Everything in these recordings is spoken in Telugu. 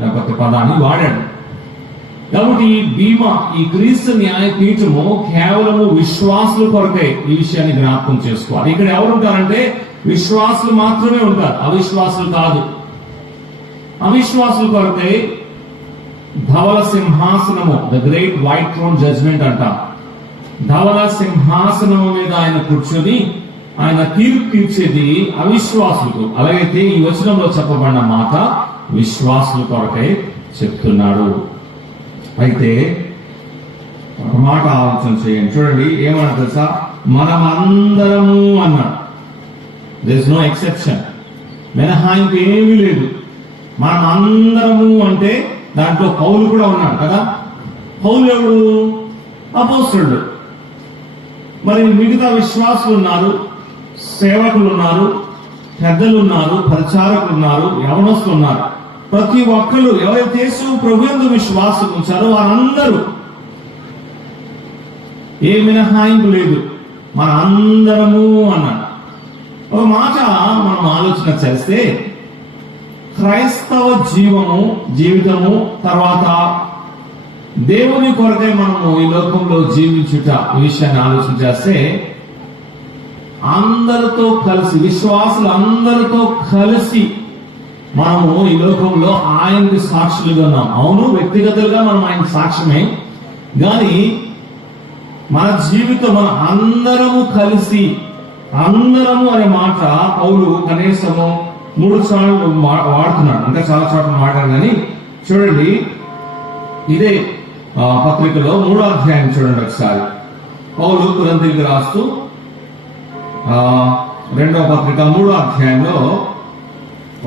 లేకపోతే పదాన్ని వాడాడు. కాబట్టి ఈ బీమా, ఈ క్రీస్తు న్యాయపీఠము కేవలము విశ్వాసుల కొరకే. ఈ విషయాన్ని జ్ఞాపకం చేసుకోవాలి. ఇక్కడ ఎవరు ఉంటారంటే విశ్వాసులు మాత్రమే ఉంటారు, అవిశ్వాసులు కాదు. అవిశ్వాసుల కొరకే ధవల సింహాసనము, the great white throne judgment అంటాం. ధవల సింహాసనము మీద ఆయన కూర్చొని ఆయన తీర్పు తీర్చేది అవిశ్వాసులకు. అలాగైతే ఈ వచనంలో చెప్పబడిన మాట విశ్వాసుల కొరకై చెప్తున్నాడు. అయితే ఒక మాట ఆలోచన చేయండి. చూడండి ఏమన్నా తెలుసా, మనమందరము అన్నాడు. దేర్ ఇస్ నో ఎక్సెప్షన్, మినహాయింపు ఏమీ లేదు. మనం అందరము అంటే దాంట్లో పౌలు కూడా ఉన్నాడు కదా. పౌలు ఎవడు? అపోస్తలుడు. మరి మిగతా విశ్వాసులు ఉన్నారు, సేవకులు ఉన్నారు, పెద్దలు ఉన్నారు, పరిచారకులు ఉన్నారు, యవనస్తులు ఉన్నారు. ప్రతి ఒక్కరు ఎవరైతే యేసు ప్రభువునందు విశ్వాసం ఉంచారో వారందరూ, ఏ మినహాయింపు లేదు, మన అందరము అన్నాడు. ఒక మాట మనం ఆలోచన చేస్తే, క్రైస్తవ జీవితము తర్వాత దేవుని కొరకే మనము ఈ లోకంలో జీవించుట ఈ విషయాన్ని ఆలోచన చేస్తే, అందరితో కలిసి, విశ్వాసులు అందరితో కలిసి మనము ఈ లోకంలో ఆయనకి సాక్షులుగా ఉన్నాం. అవును, వ్యక్తిగతంగా మనం ఆయన సాక్ష్యమే, కానీ మన జీవితం మన అందరము కలిసి, అందరము అనే మాట పౌలు కనీసము 3 సార్లు వాడుతున్నాడు. ఇంకా చాలా చోట్ల మాట్లాడు, కానీ చూడండి ఇదే పత్రికలో 3వ అధ్యాయం చూడండి ఒకసారి. పౌలు కొరింథీయులకు రాస్తూ 2వ పత్రిక 3వ అధ్యాయంలో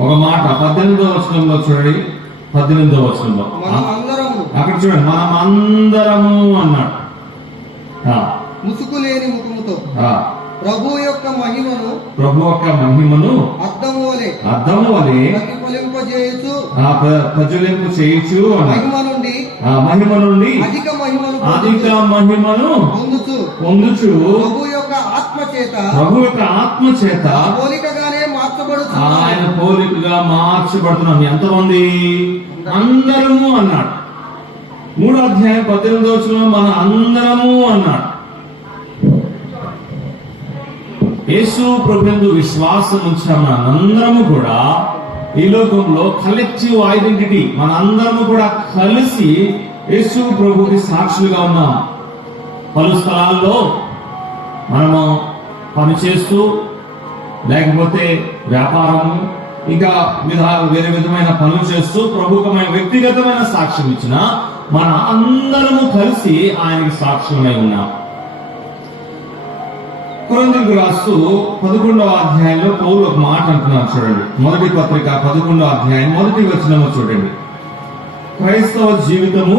ఒక మాట 18వ వచనంలో చూడండి. 18వ వచనంలో అక్కడ చూడండి, మనం అందరము అన్నాడు. ముసుగు లేని ముఖముతో ప్రభు యొక్క మహిమను అద్దము వలె ప్రజ్వలింప చేయొచ్చు. మహిమ నుండి అధిక మహిమను పొందుచు ప్రభు యొక్క ఆత్మ చేత ఆయన పోలికగా మార్చబడుతున్నాం. ఎంతమంది? అందరము అన్నాడు. 3వ అధ్యాయం 18వ వచనంలో మన అందరము అన్నాడు. యేసు ప్రభువునందు విశ్వాసం ఉంచిన మనందరము కూడా ఈ లోకంలో కలెక్టివ్ ఐడెంటిటీ, మనందరము కూడా కలిసి యేసు ప్రభువుకి సాక్షులుగా ఉన్నాం. పలు స్థలాల్లో మనము పనిచేస్తూ, లేకపోతే వ్యాపారము, ఇంకా వేరే విధమైన పనులు చేస్తూ ప్రభుత్వమైన వ్యక్తిగతమైన సాక్ష్యం ఇచ్చిన మన అందరము కలిసి ఆయనకి సాక్ష్యమై ఉన్నాం. కొరింథీయులకు రాస్తూ 11వ అధ్యాయంలో పౌలు ఒక మాట అంటున్నారు చూడండి. మొదటి పత్రిక 11వ అధ్యాయం 1వ వచనము చూడండి. క్రైస్తవ జీవితము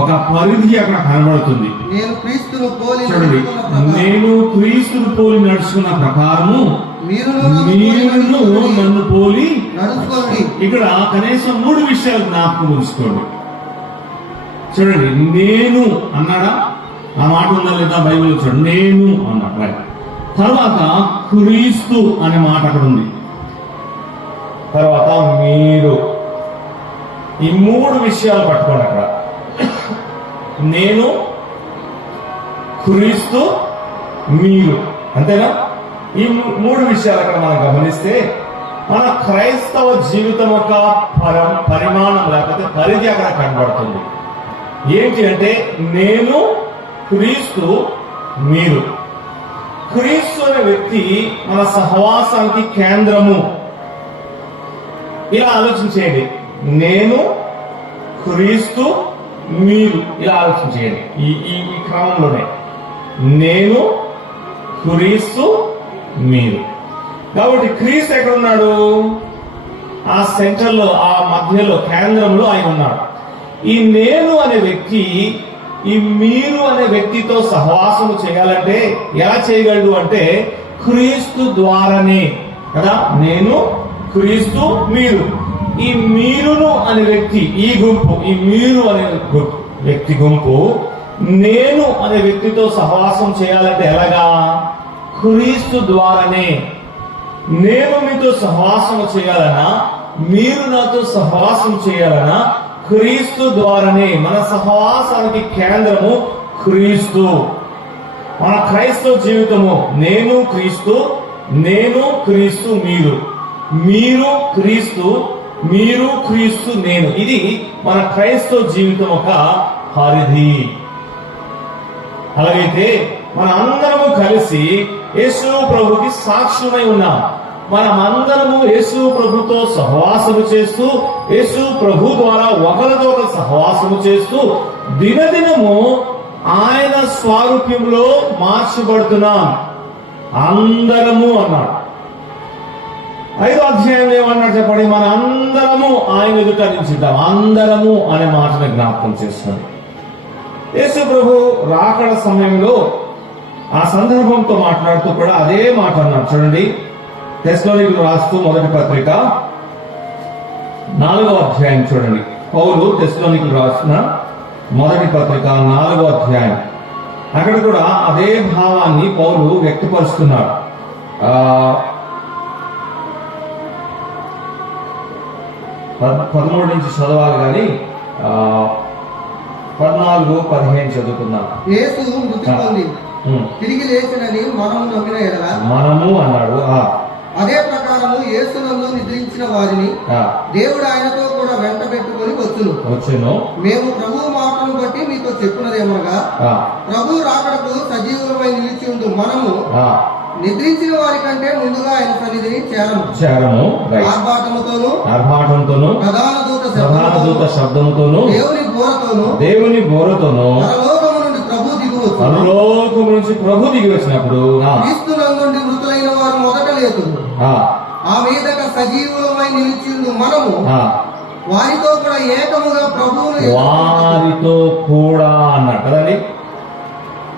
ఒక పరిధి అక్కడ కనబడుతుంది. చూడండి, నేను క్రీస్తును పోలి నడుచుకున్న ప్రకారము మీరును నన్ను పోలి నడుచుకోండి. ఇక్కడ కనీసం 3 విషయాలు జ్ఞాపకం ఉంచుకోండి. చూడండి, నేను అన్నాడా? ఆ మాట ఉందా లేదా బైబిల్? చూడండి, నేను అన్నాడు. రైట్. తర్వాత క్రీస్తు అనే మాట అక్కడ ఉంది. తర్వాత మీరు. ఈ 3 విషయాలు పట్టుకోండి అక్కడ. నేను, క్రీస్తు, మీరు. అంతేనా? ఈ 3 విషయాలు అక్కడ మనం గమనిస్తే మన క్రైస్తవ జీవితం యొక్క పరిమాణం లేకపోతే పరిధి అక్కడ కనబడుతుంది. ఏంటి అంటే నేను, క్రీస్తు, మీరు. క్రీస్తు అనే వ్యక్తి మన సహవాసానికి కేంద్రము. ఇలా ఆలోచించేయండి. నేను, క్రీస్తు, మీరు. ఇలా ఆలోచించేయండి. ఈ క్రమంలోనే నేను, క్రీస్తు, మీరు. కాబట్టి క్రీస్తు ఎక్కడ ఉన్నాడు? ఆ సెంటర్లో, ఆ మధ్యలో, కేంద్రంలో ఆయన ఉన్నాడు. ఈ నేను అనే వ్యక్తి ఈ మీరు అనే వ్యక్తితో సహవాసము చేయాలంటే ఎలా చేయగలడు అంటే క్రీస్తు ద్వారానే కదా. నేను, క్రీస్తు, మీరు. ఈ మీరును అనే వ్యక్తి, ఈ గుంపు, ఈ మీరు అనే వ్యక్తి గుంపు నేను అనే వ్యక్తితో సహవాసం చేయాలంటే ఎలాగా? క్రీస్తు ద్వారానే. నేను మీతో సహవాసం చేయాలన్నా మీరు నాతో సహవాసం చేయాలన్నా క్రీస్తు ద్వారానే. మన సహవాసానికి కేంద్రము క్రీస్తు. మన క్రైస్తవ జీవితము నేను క్రీస్తు, నేను క్రీస్తు, మీరు క్రీస్తు, మీరు క్రీస్తు, నేను. ఇది మన క్రైస్తవ జీవితం ఒక పరిధి. అలాగైతే మన అందరము కలిసి యేసు ప్రభుకి సాక్షులై ఉన్నాం. మనం అందరము యేసు ప్రభుతో సహవాసము చేస్తూ, యేసు ప్రభు ద్వారా ఒకరితో ఒకరు సహవాసము చేస్తూ దినదినము ఆయన స్వారూప్యంలో మార్చబడుతున్నాం. అందరము అన్నాడు. 5వ అధ్యాయంలో ఏమన్నాడు చెప్పండి? మన అందరము ఆయన ఎదుట నిలిచిద్దాం. అందరము అనే మాటను జ్ఞాపకం చేస్తున్నాం. యేసు ప్రభు రాకడ సమయంలో ఆ సందర్భంతో మాట్లాడుతూ కూడా అదే మాట అన్నాడు. చూడండి, తెస్సలోనికీయులకు రాస్తూ మొదటి పత్రిక 4వ అధ్యాయం చూడండి. పౌలు తెస్సలోనికీయులకు రాసిన మొదటి పత్రిక 4వ అధ్యాయం. అక్కడ కూడా అదే భావాన్ని పౌలు వ్యక్తపరుస్తున్నాడు. 13 నుంచి చదవాలి కానీ 14, 15 చదువుకుందాం. యేసు మృతి పొంది తిరిగి లేచినని మనము నమ్మిన ఎడల మనము అన్నాడు. అదే ప్రకారము యేసునందు నిద్రించిన వారిని దేవుడు ఆయనతో కూడా వెంట పెట్టుకొని వచ్చును. మేము ప్రభు మాటను బట్టి మీతో చెప్పినదేమనగా, ప్రభు రాకడకు సజీవమై నిలిచి ఉండు మనము నిద్రించిన వారి కంటే ముందుగా ఆయన సన్నిధిని చేరము. ఆర్భాటముతోను ప్రధాన దూత శబ్దముతోను దేవుని బోరతోను పరలోకము నుంచి ప్రభు దిగి వచ్చినప్పుడు క్రీస్తునందు మృతులైన వారు మొదట లేదు. ఆ మీదట సజీవమై నిలిచిండు మనము వారితో కూడా ఏకముగా ప్రభువును వారితో కూడా అన్నాడు కదండి.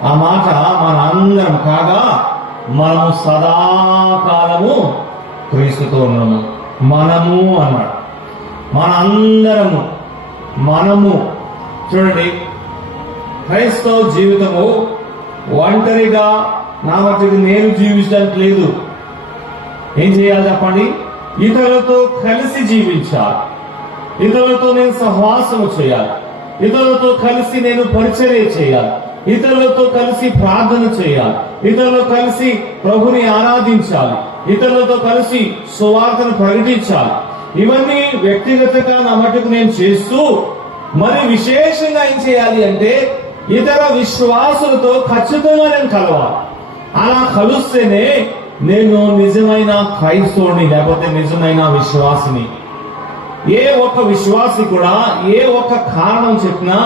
ఆ మాట మన అందరం కాగా మనము సదాకాలము క్రీస్తుతో ఉన్నాము. మనము అన్నాడు. మనందరము, మనము. చూడండి, క్రైస్తవ జీవితము ఒంటరిగా నా మట్టుకు నేను జీవించడానికి లేదు. ఏం చేయాలి చెప్పండి? ఇతరులతో కలిసి జీవించాలి. ఇతరులతో నేను సహవాసము చేయాలి. ఇతరులతో కలిసి నేను పరిచర్య చేయాలి. ఇతరులతో కలిసి ప్రార్థన చేయాలి. ఇతరులతో కలిసి ప్రభుని ఆరాధించాలి. ఇతరులతో కలిసి సువార్తను ప్రకటించాలి. ఇవన్నీ వ్యక్తిగతంగా నా మట్టుకు నేను చేస్తూ, మరి విశేషంగా ఏం చేయాలి అంటే ఇతర విశ్వాసులతో ఖచ్చితంగా నేను కలవాలి. అలా కలుస్తేనే నేను నిజమైన క్రైస్తవుని, లేకపోతే నిజమైన విశ్వాసిని. ఏ ఒక్క విశ్వాసి కూడా ఏ ఒక్క కారణం చెప్పినా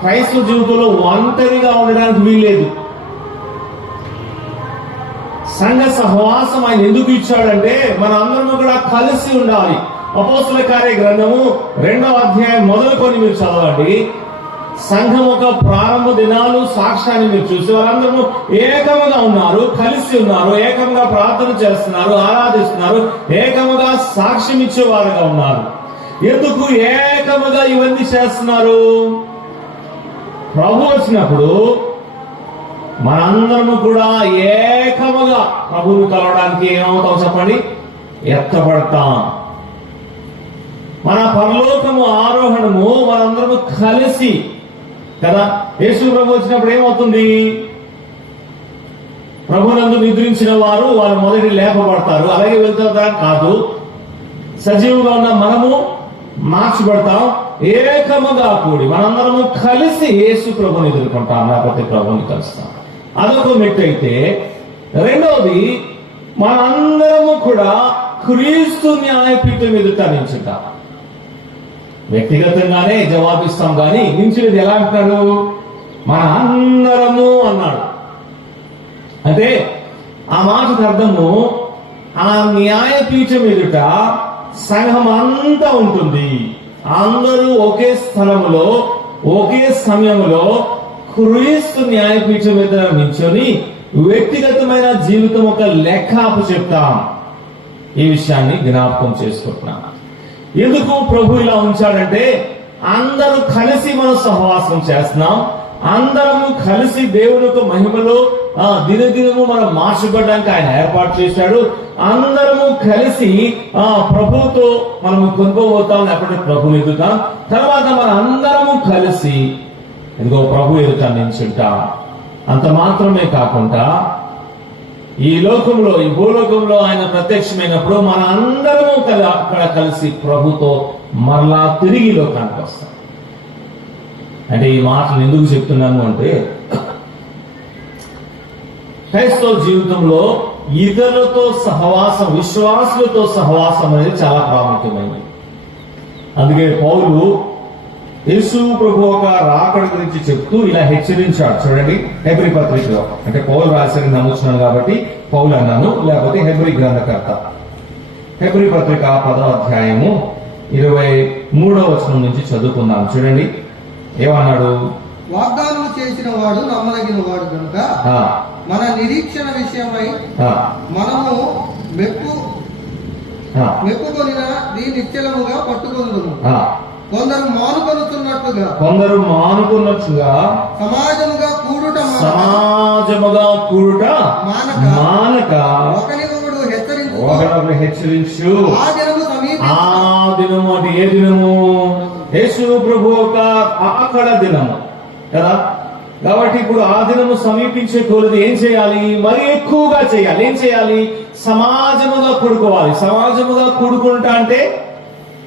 క్రైస్తవ జీవితంలో ఒంటరిగా ఉండడానికి వీల్లేదు. సంఘ సహవాసం ఆయన ఎందుకు ఇచ్చాడంటే మన అందరము కూడా కలిసి ఉండాలి. అపోస్తల కార్య గ్రంథము 2వ అధ్యాయం మొదలుకొని మీరు చదవండి. సంఘం ఒక ప్రారంభ దినాలు సాక్ష్యాన్ని మీరు చూసి వారందరూ ఏకముగా ఉన్నారు, కలిసి ఉన్నారు, ఏకముగా ప్రార్థన చేస్తున్నారు, ఆరాధిస్తున్నారు, ఏకముగా సాక్ష్యం ఇచ్చేవారుగా ఉన్నారు. ఎందుకు ఏకముగా ఇవన్నీ చేస్తున్నారు? ప్రభు వచ్చినప్పుడు మనందరము కూడా ఏకముగా ప్రభువును కలవడానికి ఏమవుతాం చెప్పండి? ఎత్తపడతాం. మన పరలోకము ఆరోహణము మనందరము కలిసి కదా. యేసు ప్రభు వచ్చినప్పుడు ఏమవుతుంది? ప్రభునందు నిద్రించిన వారు వాళ్ళు మొదటి లేపబడతారు. అలాగే వెళ్తారా? కాదు. సజీవుగా ఉన్న మనము మార్చబడతాం. ఏకముగా కూడి మనందరము కలిసి యేసు ప్రభుని ఎదుర్కొంటాం, లేకపోతే ప్రభుని కలుస్తాం. అదొక మెట్టు అయితే, రెండవది మనందరము కూడా క్రీస్తు న్యాయపీఠం ఎదుట నిల్చుంటాం. వ్యక్తిగతంగానే జవాబిస్తాం కానీ నించునేది ఎలా అంటున్నాడు? మన అందరము అన్నాడు. అంటే ఆ మాటకు అర్థము ఆ న్యాయపీఠం ఎదుట సంఘం అంతా ఉంటుంది. అందరూ ఒకే స్థలములో ఒకే సమయంలో క్రీస్తు న్యాయపీఠం మీద నిల్చొని వ్యక్తిగతమైన జీవితం ఒక లెక్కపు చెప్తాం. ఈ విషయాన్ని జ్ఞాపకం చేసుకుంటున్నాం. ఎందుకు ప్రభు ఇలా ఉంచాడంటే అందరూ కలిసి మనం సహవాసం చేస్తున్నాం. అందరము కలిసి దేవునికి మహిమలో దినదినము మనం మార్చబడడానికి ఆయన ఏర్పాటు చేశాడు. అందరము కలిసి ప్రభువుతో మనము కొనుక్కోబోతాం, లేకపోతే ప్రభు ఎదుగుతాం. తర్వాత మన అందరము కలిసి ఇదిగో ప్రభు ఎదుట నిల్చుంటాం. అంత మాత్రమే కాకుండా ఈ లోకంలో, ఈ భూలోకంలో ఆయన ప్రత్యక్షమైనప్పుడు మన అందరము అక్కడ కలిసి ప్రభుతో మరలా తిరిగి లోకానికి వస్తాం. అంటే ఈ మాటలు ఎందుకు చెప్తున్నాను అంటే, క్రైస్తవ జీవితంలో ఇతరులతో సహవాసం, విశ్వాసులతో సహవాసం అనేది చాలా ప్రాముఖ్యమైనది. అందుకే పౌలు యేసు ప్రభు ఒక రాకడ గురించి చెప్తూ ఇలా హెచ్చరించాడు. చూడండి, హెబ్రీ పత్రికలో, అంటే పౌలు రాసిన నమ్ముతున్నాను కాబట్టి పౌలు అన్నాను, లేకపోతే హెబ్రీ గ్రంథకర్త. హెబ్రీ పత్రిక 10వ అధ్యాయము 23వ వచనం నుంచి చదువుకుందాం. చూడండి ఏమన్నాడు. వాగ్దానం చేసిన వాడు నమ్మదగిన వాడు కనుక మన నిరీక్షణ విషయమై మనము మెప్పుకొనిన ఈ నిశ్చలముగా పట్టుకొందుము. కొందరు మానుకొనుచున్నట్లుగా సమాజముగా కూడుట మానక ఒకరినొకడు హెచ్చరించు. ఆ దినము అది ఏ దినము? యేసు ప్రభు ఒక ఆకడ దినము కదా. కాబట్టి ఇప్పుడు ఆ దినము సమీపించే కొలది ఏం చేయాలి? మరి ఎక్కువగా చేయాలి. ఏం చేయాలి? సమాజముగా కూడుకోవాలి. సమాజముగా కూడుకుంటా అంటే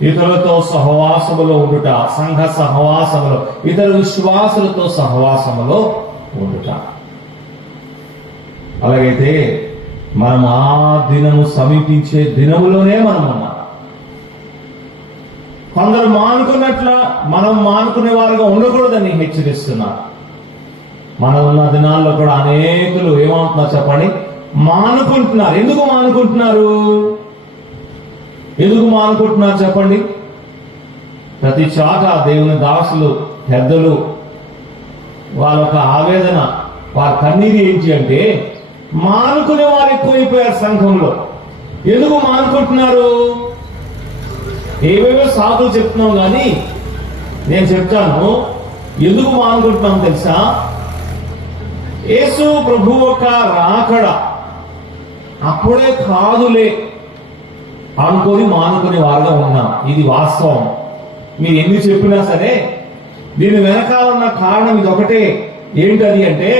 ఇతరులతో సహవాసములో ఉండుట, సంఘ సహవాసములో, ఇతర విశ్వాసులతో సహవాసములో ఉండుట. అలాగైతే మనం ఆ దినము సమీపించే దినములోనే మనం ఉన్నాం. కొందరు మానుకున్నట్ల మనం మానుకునే వారుగా ఉండకూడదని హెచ్చరిస్తున్నారు. మనం ఉన్న దినాల్లో కూడా అనేకులు ఏమంటున్నారు చెప్పండి? మానుకుంటున్నారు. ఎందుకు మానుకుంటున్నారు? చెప్పండి. ప్రతి చోట దేవుని దాసులు, పెద్దలు వాళ్ళ యొక్క ఆవేదన, వారి కన్నీరు ఏంటి అంటే, మానుకునే వారు ఎక్కువైపోయారు సంఘంలో. ఎందుకు మానుకుంటున్నారు? ఏవేవో సాకులు చెప్తున్నాం కానీ నేను చెప్తాను ఎందుకు మానుకుంటున్నాం తెలుసా? యేసు ప్రభు యొక్క రాకడ అప్పుడే కాదులే అనుకొని మానుకునే వారుగా ఉన్నాం. ఇది వాస్తవం. మీరు ఎన్ని చెప్పినా సరే దీని వెనకాల ఉన్న కారణం ఇది ఒకటే. ఏంటది అంటే,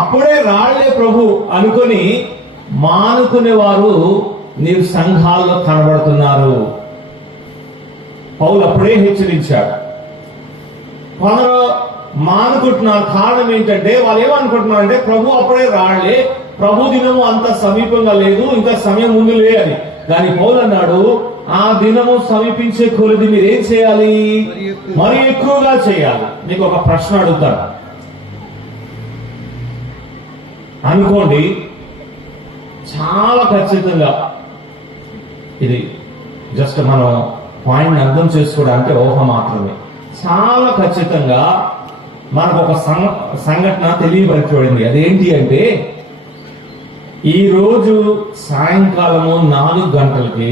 అప్పుడే రాళ్లే ప్రభు అనుకొని మానుకునే వారు మీరు సంఘాల్లో కనబడుతున్నారు. పౌలు అప్పుడే హెచ్చరించాడు. కొందరు మానుకుంటున్నారు. కారణం ఏంటంటే వాళ్ళు ఏమనుకుంటున్నారు అంటే, ప్రభు అప్పుడే రాళ్లే, ప్రభు దినము అంత సమీపంగా లేదు, ఇంకా సమయం ముందులే అని. కానీ పౌలు అన్నాడు, ఆ దినము సమీపించే కొలది మీరేం చేయాలి? మరి ఎక్కువగా చేయాలి. మీకు ఒక ప్రశ్న అడుగుతాను, అనుకోండి. చాలా ఖచ్చితంగా ఇది జస్ట్ మనం పాయింట్ అర్థం చేసుకోవడానికి ఊహ మాత్రమే. చాలా ఖచ్చితంగా మనకు ఒక సంఘటన తెలియపరచబడింది. అదేంటి అంటే, ఈ రోజు సాయంకాలము 4 గంటలకి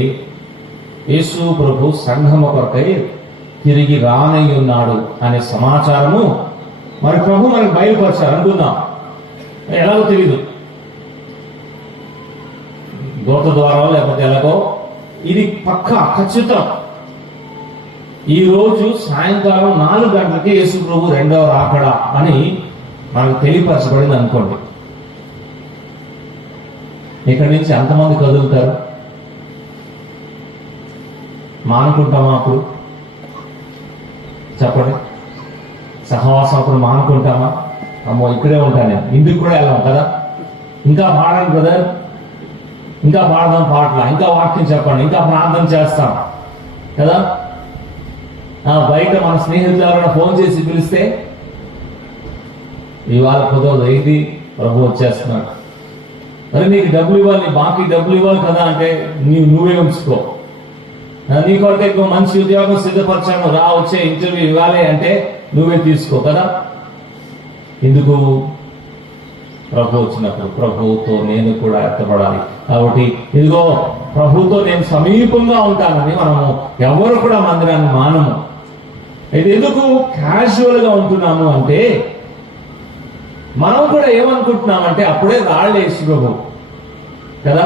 యేసు ప్రభు సంఘము కొరకై తిరిగి రానై ఉన్నాడు అనే సమాచారము మరి ప్రభు మనకు బయలుపరిచారు అనుకుందాం. ఎలాగో తెలీదు, దూత ద్వారా లేకపోతే ఎలాగో, ఇది పక్కా ఖచ్చితం. ఈ రోజు సాయంకాలం 4 గంటలకి యేసు ప్రభు రెండవ రాకడ అని మనకు తెలియపరచబడింది అనుకోండి. ఇక్కడి నుంచి ఎంతమంది కదులుతారు? మానుకుంటామా అప్పుడు? చెప్పండి. సహవాసం అప్పుడు మానుకుంటామా? అమ్మో ఇక్కడే ఉంటాను నేను, ఇంటికి కూడా వెళ్ళాం కదా, ఇంకా పాడండి బ్రదర్, ఇంకా పాడదాం పాటల, ఇంకా వాక్యం చెప్పండి, ఇంకా ప్రార్థన చేస్తాం కదా. బయట మన స్నేహితులు ఎవరైనా ఫోన్ చేసి పిలిస్తే, ఇవాళ కుదరదు, ఇది ప్రభు వచ్చేస్తున్నాడు, మరి నీకు డబ్బులు ఇవ్వాలి, బాకీ డబ్బులు ఇవ్వాలి కదా అంటే నువ్వే ఉంచుకో, నీ కొరకు ఎక్కువ మంచి ఉద్యోగం సిద్ధపరచాను, రా వచ్చే ఇంటర్వ్యూ ఇవ్వాలి అంటే నువ్వే తీసుకో కదా. ఎందుకు? ప్రభు వచ్చినప్పుడు ప్రభువుతో నేను కూడా ఎత్తపడాలి. కాబట్టి ఇదిగో ప్రభువుతో నేను సమీపంగా ఉంటానని మనము ఎవరు కూడా మందిరాన్ని మానము. ఇది ఎందుకు క్యాజువల్ గా ఉంటున్నాము అంటే, మనం కూడా ఏమనుకుంటున్నామంటే అప్పుడే రాళ్ళు యేసు ప్రభు కదా.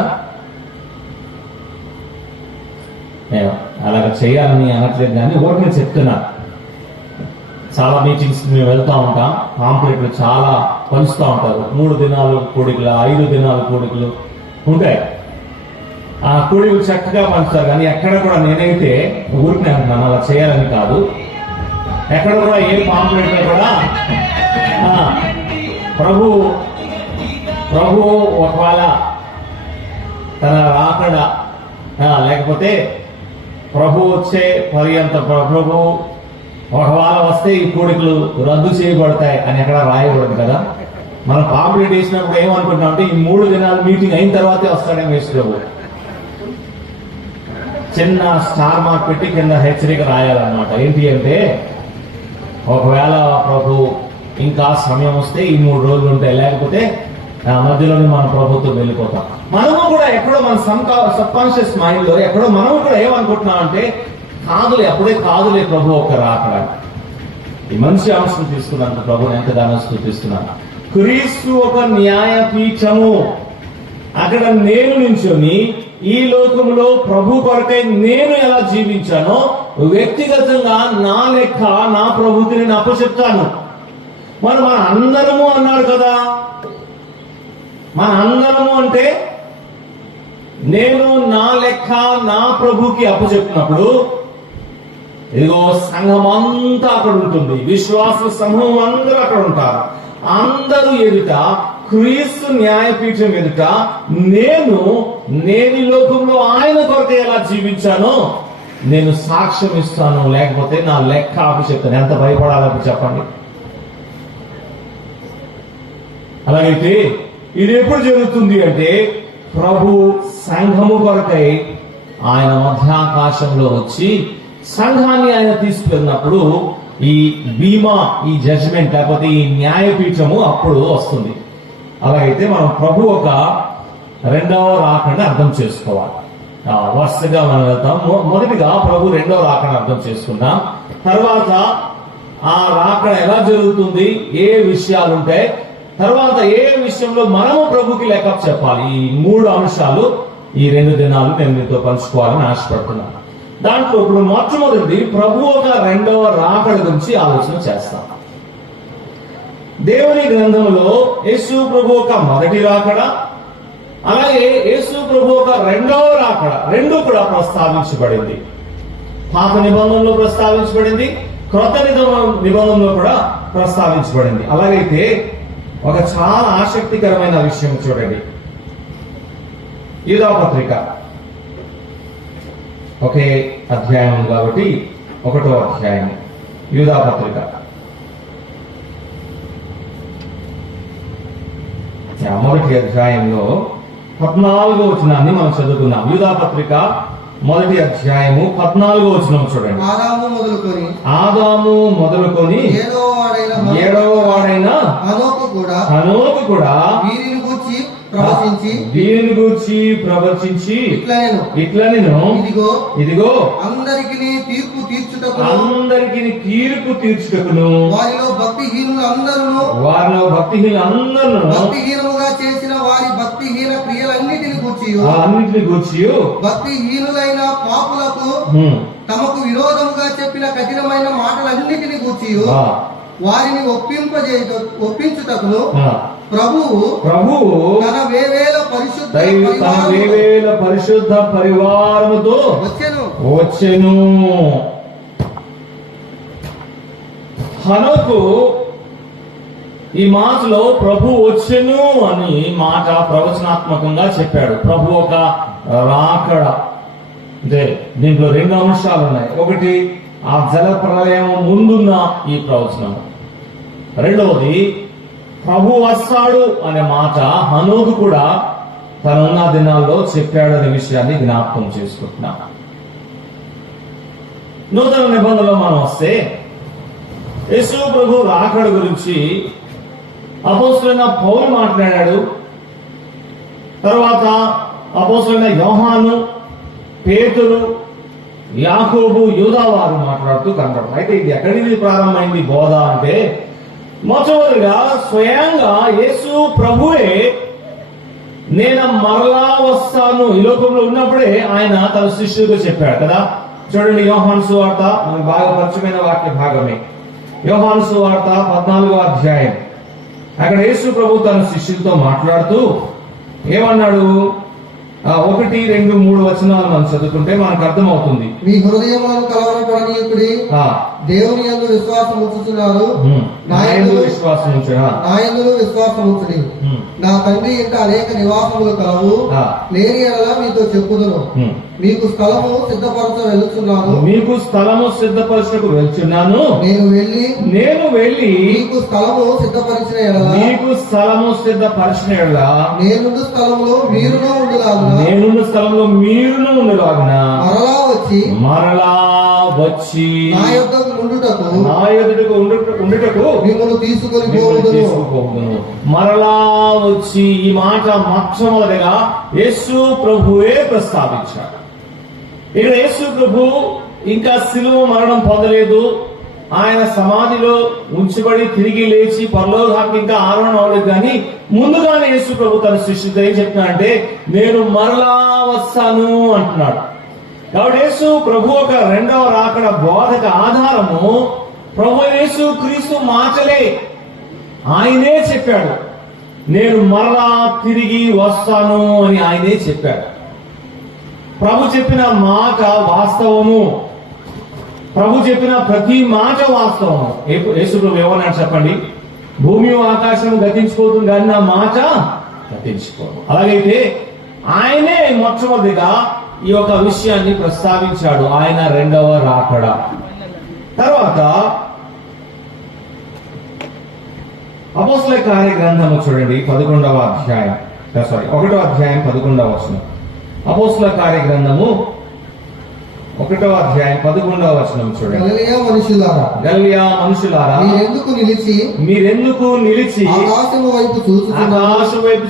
నేను అలాగ చేయాలని అనట్లేదు కానీ ఊరికి నేను చెప్తున్నాను. చాలా మీటింగ్స్ మేము వెళ్తూ ఉంటాం, పాంప్లెట్లు చాలా పంచుతూ ఉంటారు. 3 దినాలు కూడికలు, 5 దినాలు కూడికలు ఉంటాయి. ఆ కూడికలు చక్కగా పంచుతారు. కానీ ఎక్కడ కూడా నేనైతే ఊరికి అంటున్నాను అలా చేయాలని కాదు. ఎక్కడ కూడా ఏ పాంప్లెట్ కూడా ప్రభు ఒకవేళ తన రాకడ లేకపోతే ప్రభు వచ్చే పర్యంత ప్రభు ఒకవేళ వస్తే ఈ కోరికలు రద్దు చేయబడతాయి అని ఎక్కడ రాయకూడదు కదా. మనం పాంప్లెట్ వేసినప్పుడు ఏమనుకుంటున్నాం అంటే ఈ 3 దినాలు మీటింగ్ అయిన తర్వాతే వస్తాడేమో యేసు ప్రభు. చిన్న స్టార్ మార్క్ పెట్టి కింద హెచ్చరిక రాయాలన్నమాట. ఏంటి అంటే ఒకవేళ ప్రభు ఇంకా సమయం వస్తే ఈ 3 రోజులు ఉంటాయి, లేకపోతే మధ్యలోనే మన ప్రభుత్వం వెళ్ళిపోతాం. మనము కూడా ఎక్కడో మన సబ్ కాన్షియస్ మైండ్ లో ఎక్కడో మనము కూడా ఏమనుకుంటున్నాం అంటే కాదులే, అప్పుడే కాదులే ప్రభు ఒక రాకడ. ఈ మనిషి అంశం తీసుకున్నాను ప్రభుని ఎంత దాన్ని స్థుతిస్తున్నాను. క్రీస్తు ఒక న్యాయపీఠము, అక్కడ నేను నించొని ఈ లోకంలో ప్రభు కొరకై నేను ఎలా జీవించానో వ్యక్తిగతంగా నా లెక్క నా ప్రభుకి నేను అప్పచెప్తాను. మన అందరము అన్నాడు కదా. మన అందరము అంటే నేను నా లెక్క నా ప్రభుకి అప్పచెప్పినప్పుడు ఇదిగో సంఘం అంతా అక్కడ ఉంటుంది, విశ్వాస సమూహం అందరూ అక్కడ ఉంటారు. అందరూ ఎదుట క్రీస్తు న్యాయపీఠం ఎదుట నేను ఈ లోకంలో ఆయన కొరకు ఎలా జీవించానో నేను సాక్ష్యం ఇస్తాను, లేకపోతే నా లెక్క అప్పచెప్తాను. ఎంత భయపడాలని చెప్పండి. అలాగైతే ఇది ఎప్పుడు జరుగుతుంది అంటే ప్రభు సంఘము కొరకై ఆయన మధ్యాకాశంలో వచ్చి సంఘాన్ని ఆయన తీసుకెళ్ళినప్పుడు ఈ బీమా, ఈ జడ్జిమెంట్ లేకపోతే ఈ న్యాయపీఠము అప్పుడు వస్తుంది. అలాగైతే మనం ప్రభు ఒక రెండవ రాకడ అర్థం చేసుకోవాలి. వరుసగా మనం వెళ్తాం. మొదటిగా ప్రభు రెండవ రాకడ అర్థం చేసుకుంటాం. తర్వాత ఆ రాకడ ఎలా జరుగుతుంది, ఏ విషయాలు ఉంటాయి, తర్వాత ఏ విషయంలో మనము ప్రభుకి లెక్కప్ చెప్పాలి. ఈ 3 అంశాలు ఈ 2 దినాలు నేను మీతో పంచుకోవాలని ఆశపడుతున్నాను. దాంట్లో ఇప్పుడు మొట్టమొదటి ప్రభు ఒక రెండవ రాకడ గురించి ఆలోచన చేస్తాం. దేవుని గ్రంథంలో యేసు ప్రభు ఒక మొదటి రాకడ, అలాగే యేసు ప్రభు ఒక రెండవ రాకడ, రెండు కూడా ప్రస్తావించబడింది. పాత నిబంధనలో ప్రస్తావించబడింది, క్రొత్త నిబంధనలో కూడా ప్రస్తావించబడింది. అలాగైతే ఒక చాలా ఆసక్తికరమైన విషయం చూడండి. యూదా పత్రిక ఒకే అధ్యాయం కాబట్టి 1వ అధ్యాయం యూదా పత్రిక మొదటి అధ్యాయంలో 14వ వచనాన్ని మనం చదువుకున్నాం. యూదా పత్రిక మొదటి అధ్యాయము 14వ వచనం చూడండి. ఆదాము మొదలుకొని 7వ వాడైన హనోకు కూడా వీరిని గూర్చి ప్రవచించి ఇట్లనెను, ఇదిగో అందరికి తీర్పు తీర్చుటకును వారిలో భక్తిహీనులందరూ భక్తిహీనముగా చేసిన వారి భక్తిహీన క్రియలన్నిటిని గూర్చి భక్తిహీనులైన పాపులకు తమకు విరోధముగా చెప్పిన కఠినమైన మాటలన్నిటిని గూర్చి వారిని ఒప్పించుటకును ప్రభువు తన వేవేల పరిశుద్ధ పరివారముతో వచ్చెను. హనోకు ఈ మాటలో ప్రభు వచ్చెను అని మాట ప్రవచనాత్మకంగా చెప్పాడు. ప్రభు ఒక రాకడ అంటే దీంట్లో 2 అంశాలు ఉన్నాయి. ఒకటి ఆ జల ప్రళయం ముందున్న ఈ ప్రవచనం, రెండవది ప్రభు వస్తాడు అనే మాట హనోకు కూడా తనున్న దినాల్లో చెప్పాడు అనే విషయాన్ని జ్ఞాపకం చేసుకుంటున్నాం. నూతన నిబంధనలో మనం వస్తే యేసు ప్రభు రాకడ గురించి అపోస్తలుడైన పౌలు మాట్లాడాడు. తర్వాత అపోస్తలుడైన యోహాను, పేతురు, యాకోబు, యూదా వారు మాట్లాడుతూ కనపడతారు. అయితే ఇది ఎక్కడి నుంచి ప్రారంభమైంది బోధ అంటే మొట్టమొదటిగా స్వయంగా యేసు ప్రభువే నేను మరలా వస్తాను ఈ లోకంలో ఉన్నప్పుడే ఆయన తన శిష్యుడితో చెప్పాడు కదా. చూడండి, యోహాను సువార్త మనకు బాగా పరిచయమైన వాక్య భాగమే. యోహాను సువార్త 14వ అధ్యాయం. అక్కడ యేసు ప్రభు తన శిష్యులతో మాట్లాడుతూ ఏమన్నాడు? 1, 2, 3 వచనాలు మనం చదువుకుంటే మనకు అర్థమవుతుంది. మీ హృదయములను కలవరపడనీయకుడి, దేవుని యందు విశ్వాసం ఉంచుతున్నారు, నా యందు విశ్వాసం ఉంచురా, నా యందును విశ్వాసం ఉంచుడి. నా తండ్రి ఇంట అనేక నివాసములు కలవు, లేని ఎడల మీతో చెప్పుదును. మీకు స్థలము సిద్ధపరచ వెళ్తున్నాను, మీకు స్థలము సిద్ధపరచకు వెళ్తున్నాను. నేను వెళ్ళి మీకు స్థలము సిద్ధపరిచిన ఎడల నేనుండు స్థలములో మీరును ఉండులాగున మరలా వచ్చి నా యొద్దకు ఉండుటకు మిమ్మల్ని తీసుకొని పోవుదును. మరలా వచ్చి ఈ మాట మొట్టమొదటిగా యేసు ప్రభువే ప్రస్తావించాడు. ఇక్కడ యేసు ప్రభు ఇంకా శిలువ మరణం పొందలేదు, ఆయన సమాధిలో ఉంచబడి తిరిగి లేచి పరలోకానికి ఇంకా ఆరోహణ అవ్వలేదు. కానీ ముందుగానే యేసు ప్రభు తన శిష్యులతో ఏం చెప్తున్నాడంటే నేను మరలా వస్తాను అంటున్నాడు. కాబట్టి యేసు ప్రభు ఒక రెండవ రాకడ బోధక ఆధారము ప్రభు యేసు క్రీస్తు మాటలే. ఆయనే చెప్పాడు నేను మరలా తిరిగి వస్తాను అని ఆయనే చెప్పాడు. ప్రభు చెప్పిన మాట వాస్తవము, ప్రభు చెప్పిన ప్రతి మాట వాస్తవము. యేసు ప్రభు ఏమన్నాడు చెప్పండి? భూమి ఆకాశం గతించుకోతుంది కానీ నా మాట గతించుకోదు. అలాగైతే ఆయనే మొట్టమొదటిగా ఈ యొక్క విషయాన్ని ప్రస్తావించాడు, ఆయన రెండవ రాకడ. తర్వాత అపోస్తలుల కార్య గ్రంథము చూడండి 1వ అధ్యాయం 11వ వచనం. అపోస్తలుల కార్య గ్రంథము 1వ అధ్యాయం 11వ వచనం చూడండి. గలిలయ మనుషులారా మీరెందుకు నిలిచి ఆకాశము వైపు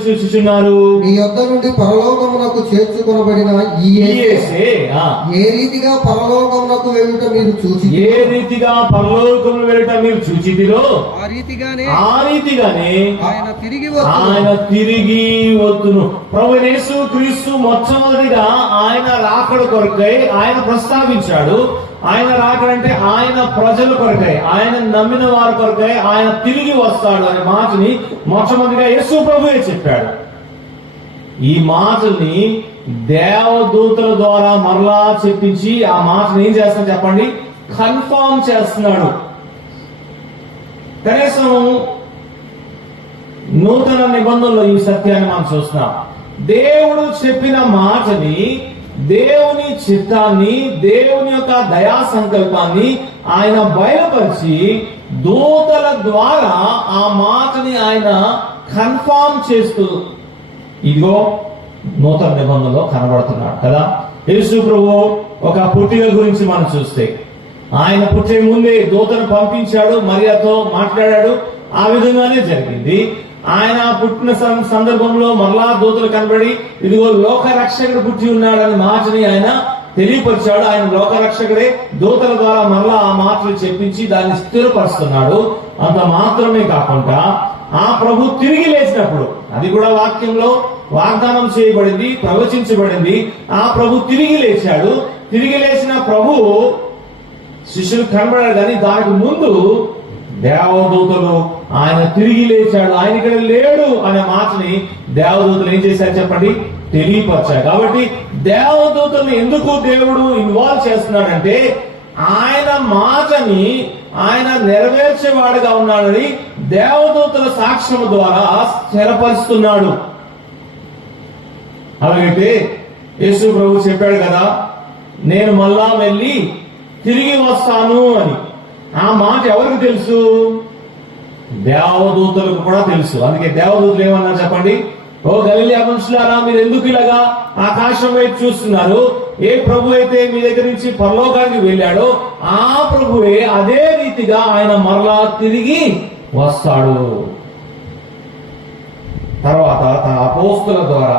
చూచుచున్నారు? మీ యొద్ద నుండి పరలోకమునకు చేర్చుకొనబడిన యేసే ఏ రీతిగా పరలోకమునకు వెళ్ళుట మీరు చూచితిరో ఆ రీతిగానే ఆయన తిరిగి వస్తును. ప్రభువైన యేసు క్రీస్తు మొట్టమొదటిగా ఆయన రాకడ కొరకై ఆయన ప్రస్తావించాడు. ఆయన రాకడంటే ఆయన ప్రజల కొరకై, ఆయన నమ్మిన వారి కొరకై ఆయన తిరిగి వస్తాడు అనే మాటని మొట్టమొదటిగా యేసు ప్రభువే చెప్పాడు. ఈ మాటల్ని దేవదూతల ద్వారా మరలా చెప్పించి ఆ మాటను ఏం చేస్తాడు చెప్పండి? కన్ఫర్మ్ చేస్తున్నాడు. కనీసం నూతన నిబంధనలో ఈ సత్యాన్ని మనం చూస్తున్నాం. దేవుడు చెప్పిన మాటని, దేవుని చిత్తాన్ని, దేవుని యొక్క దయా సంకల్పాన్ని ఆయన బయలుపరిచి దూతల ద్వారా ఆ మాటని ఆయన కన్ఫర్మ్ చేస్తూ ఇదిగో నూతన నిబంధనలో కనబడుతున్నాడు కదా. యేసు ప్రభు ఒక పుట్టిక గురించి మనం చూస్తే ఆయన పుట్టే ముందే దూతను పంపించాడు, మరియతో మాట్లాడాడు. ఆ విధంగానే జరిగింది. ఆయన పుట్టిన సందర్భంలో మరలా దూతలు కనబడి ఇదిగో లోక రక్షకుడు పుట్టి ఉన్నాడని మాటని ఆయన తెలియపరిచాడు. ఆయన లోక రక్షకుడే. దూతల ద్వారా మరలా ఆ మాటలు చెప్పించి దాన్ని స్థిరపరుస్తున్నాడు. అంత మాత్రమే కాకుండా ఆ ప్రభు తిరిగి లేచినప్పుడు, అది కూడా వాక్యంలో వాగ్దానం చేయబడింది, ప్రవచించబడింది. ఆ ప్రభు తిరిగి లేచాడు. తిరిగి లేచిన ప్రభు శిష్యులు కనబడాడు. కానీ దానికి ముందు దేవదూతలు ఆయన తిరిగి లేచాడు, ఆయన ఇక్కడ లేడు అనే మాటని దేవదూతలు ఏం చేశారు చెప్పండి? తెలియపరిచారు. కాబట్టి దేవదూతల్ని ఎందుకు దేవుడు ఇన్వాల్వ్ చేస్తున్నాడంటే ఆయన మాటని ఆయన నెరవేర్చేవాడుగా ఉన్నాడని దేవదూతల సాక్ష్యం ద్వారా స్థిరపరుస్తున్నాడు. అలాగైతే యేసు ప్రభు చెప్పాడు కదా నేను మళ్ళా వెళ్ళి తిరిగి వస్తాను అని. ఆ మాట ఎవరికి తెలుసు? దేవదూతలకు కూడా తెలుసు. అందుకే దేవదూతలు ఏమన్నారు చెప్పండి? ఓ గలిలయ మనుషులారా మీరు ఎందుకు ఇలాగా ఆకాశం వైపు చూస్తున్నారు? ఏ ప్రభు అయితే మీ దగ్గర నుంచి పరలోకానికి వెళ్ళాడో ఆ ప్రభువే అదే రీతిగా ఆయన మరలా తిరిగి వస్తాడు. తర్వాత తన అపోస్తుల ద్వారా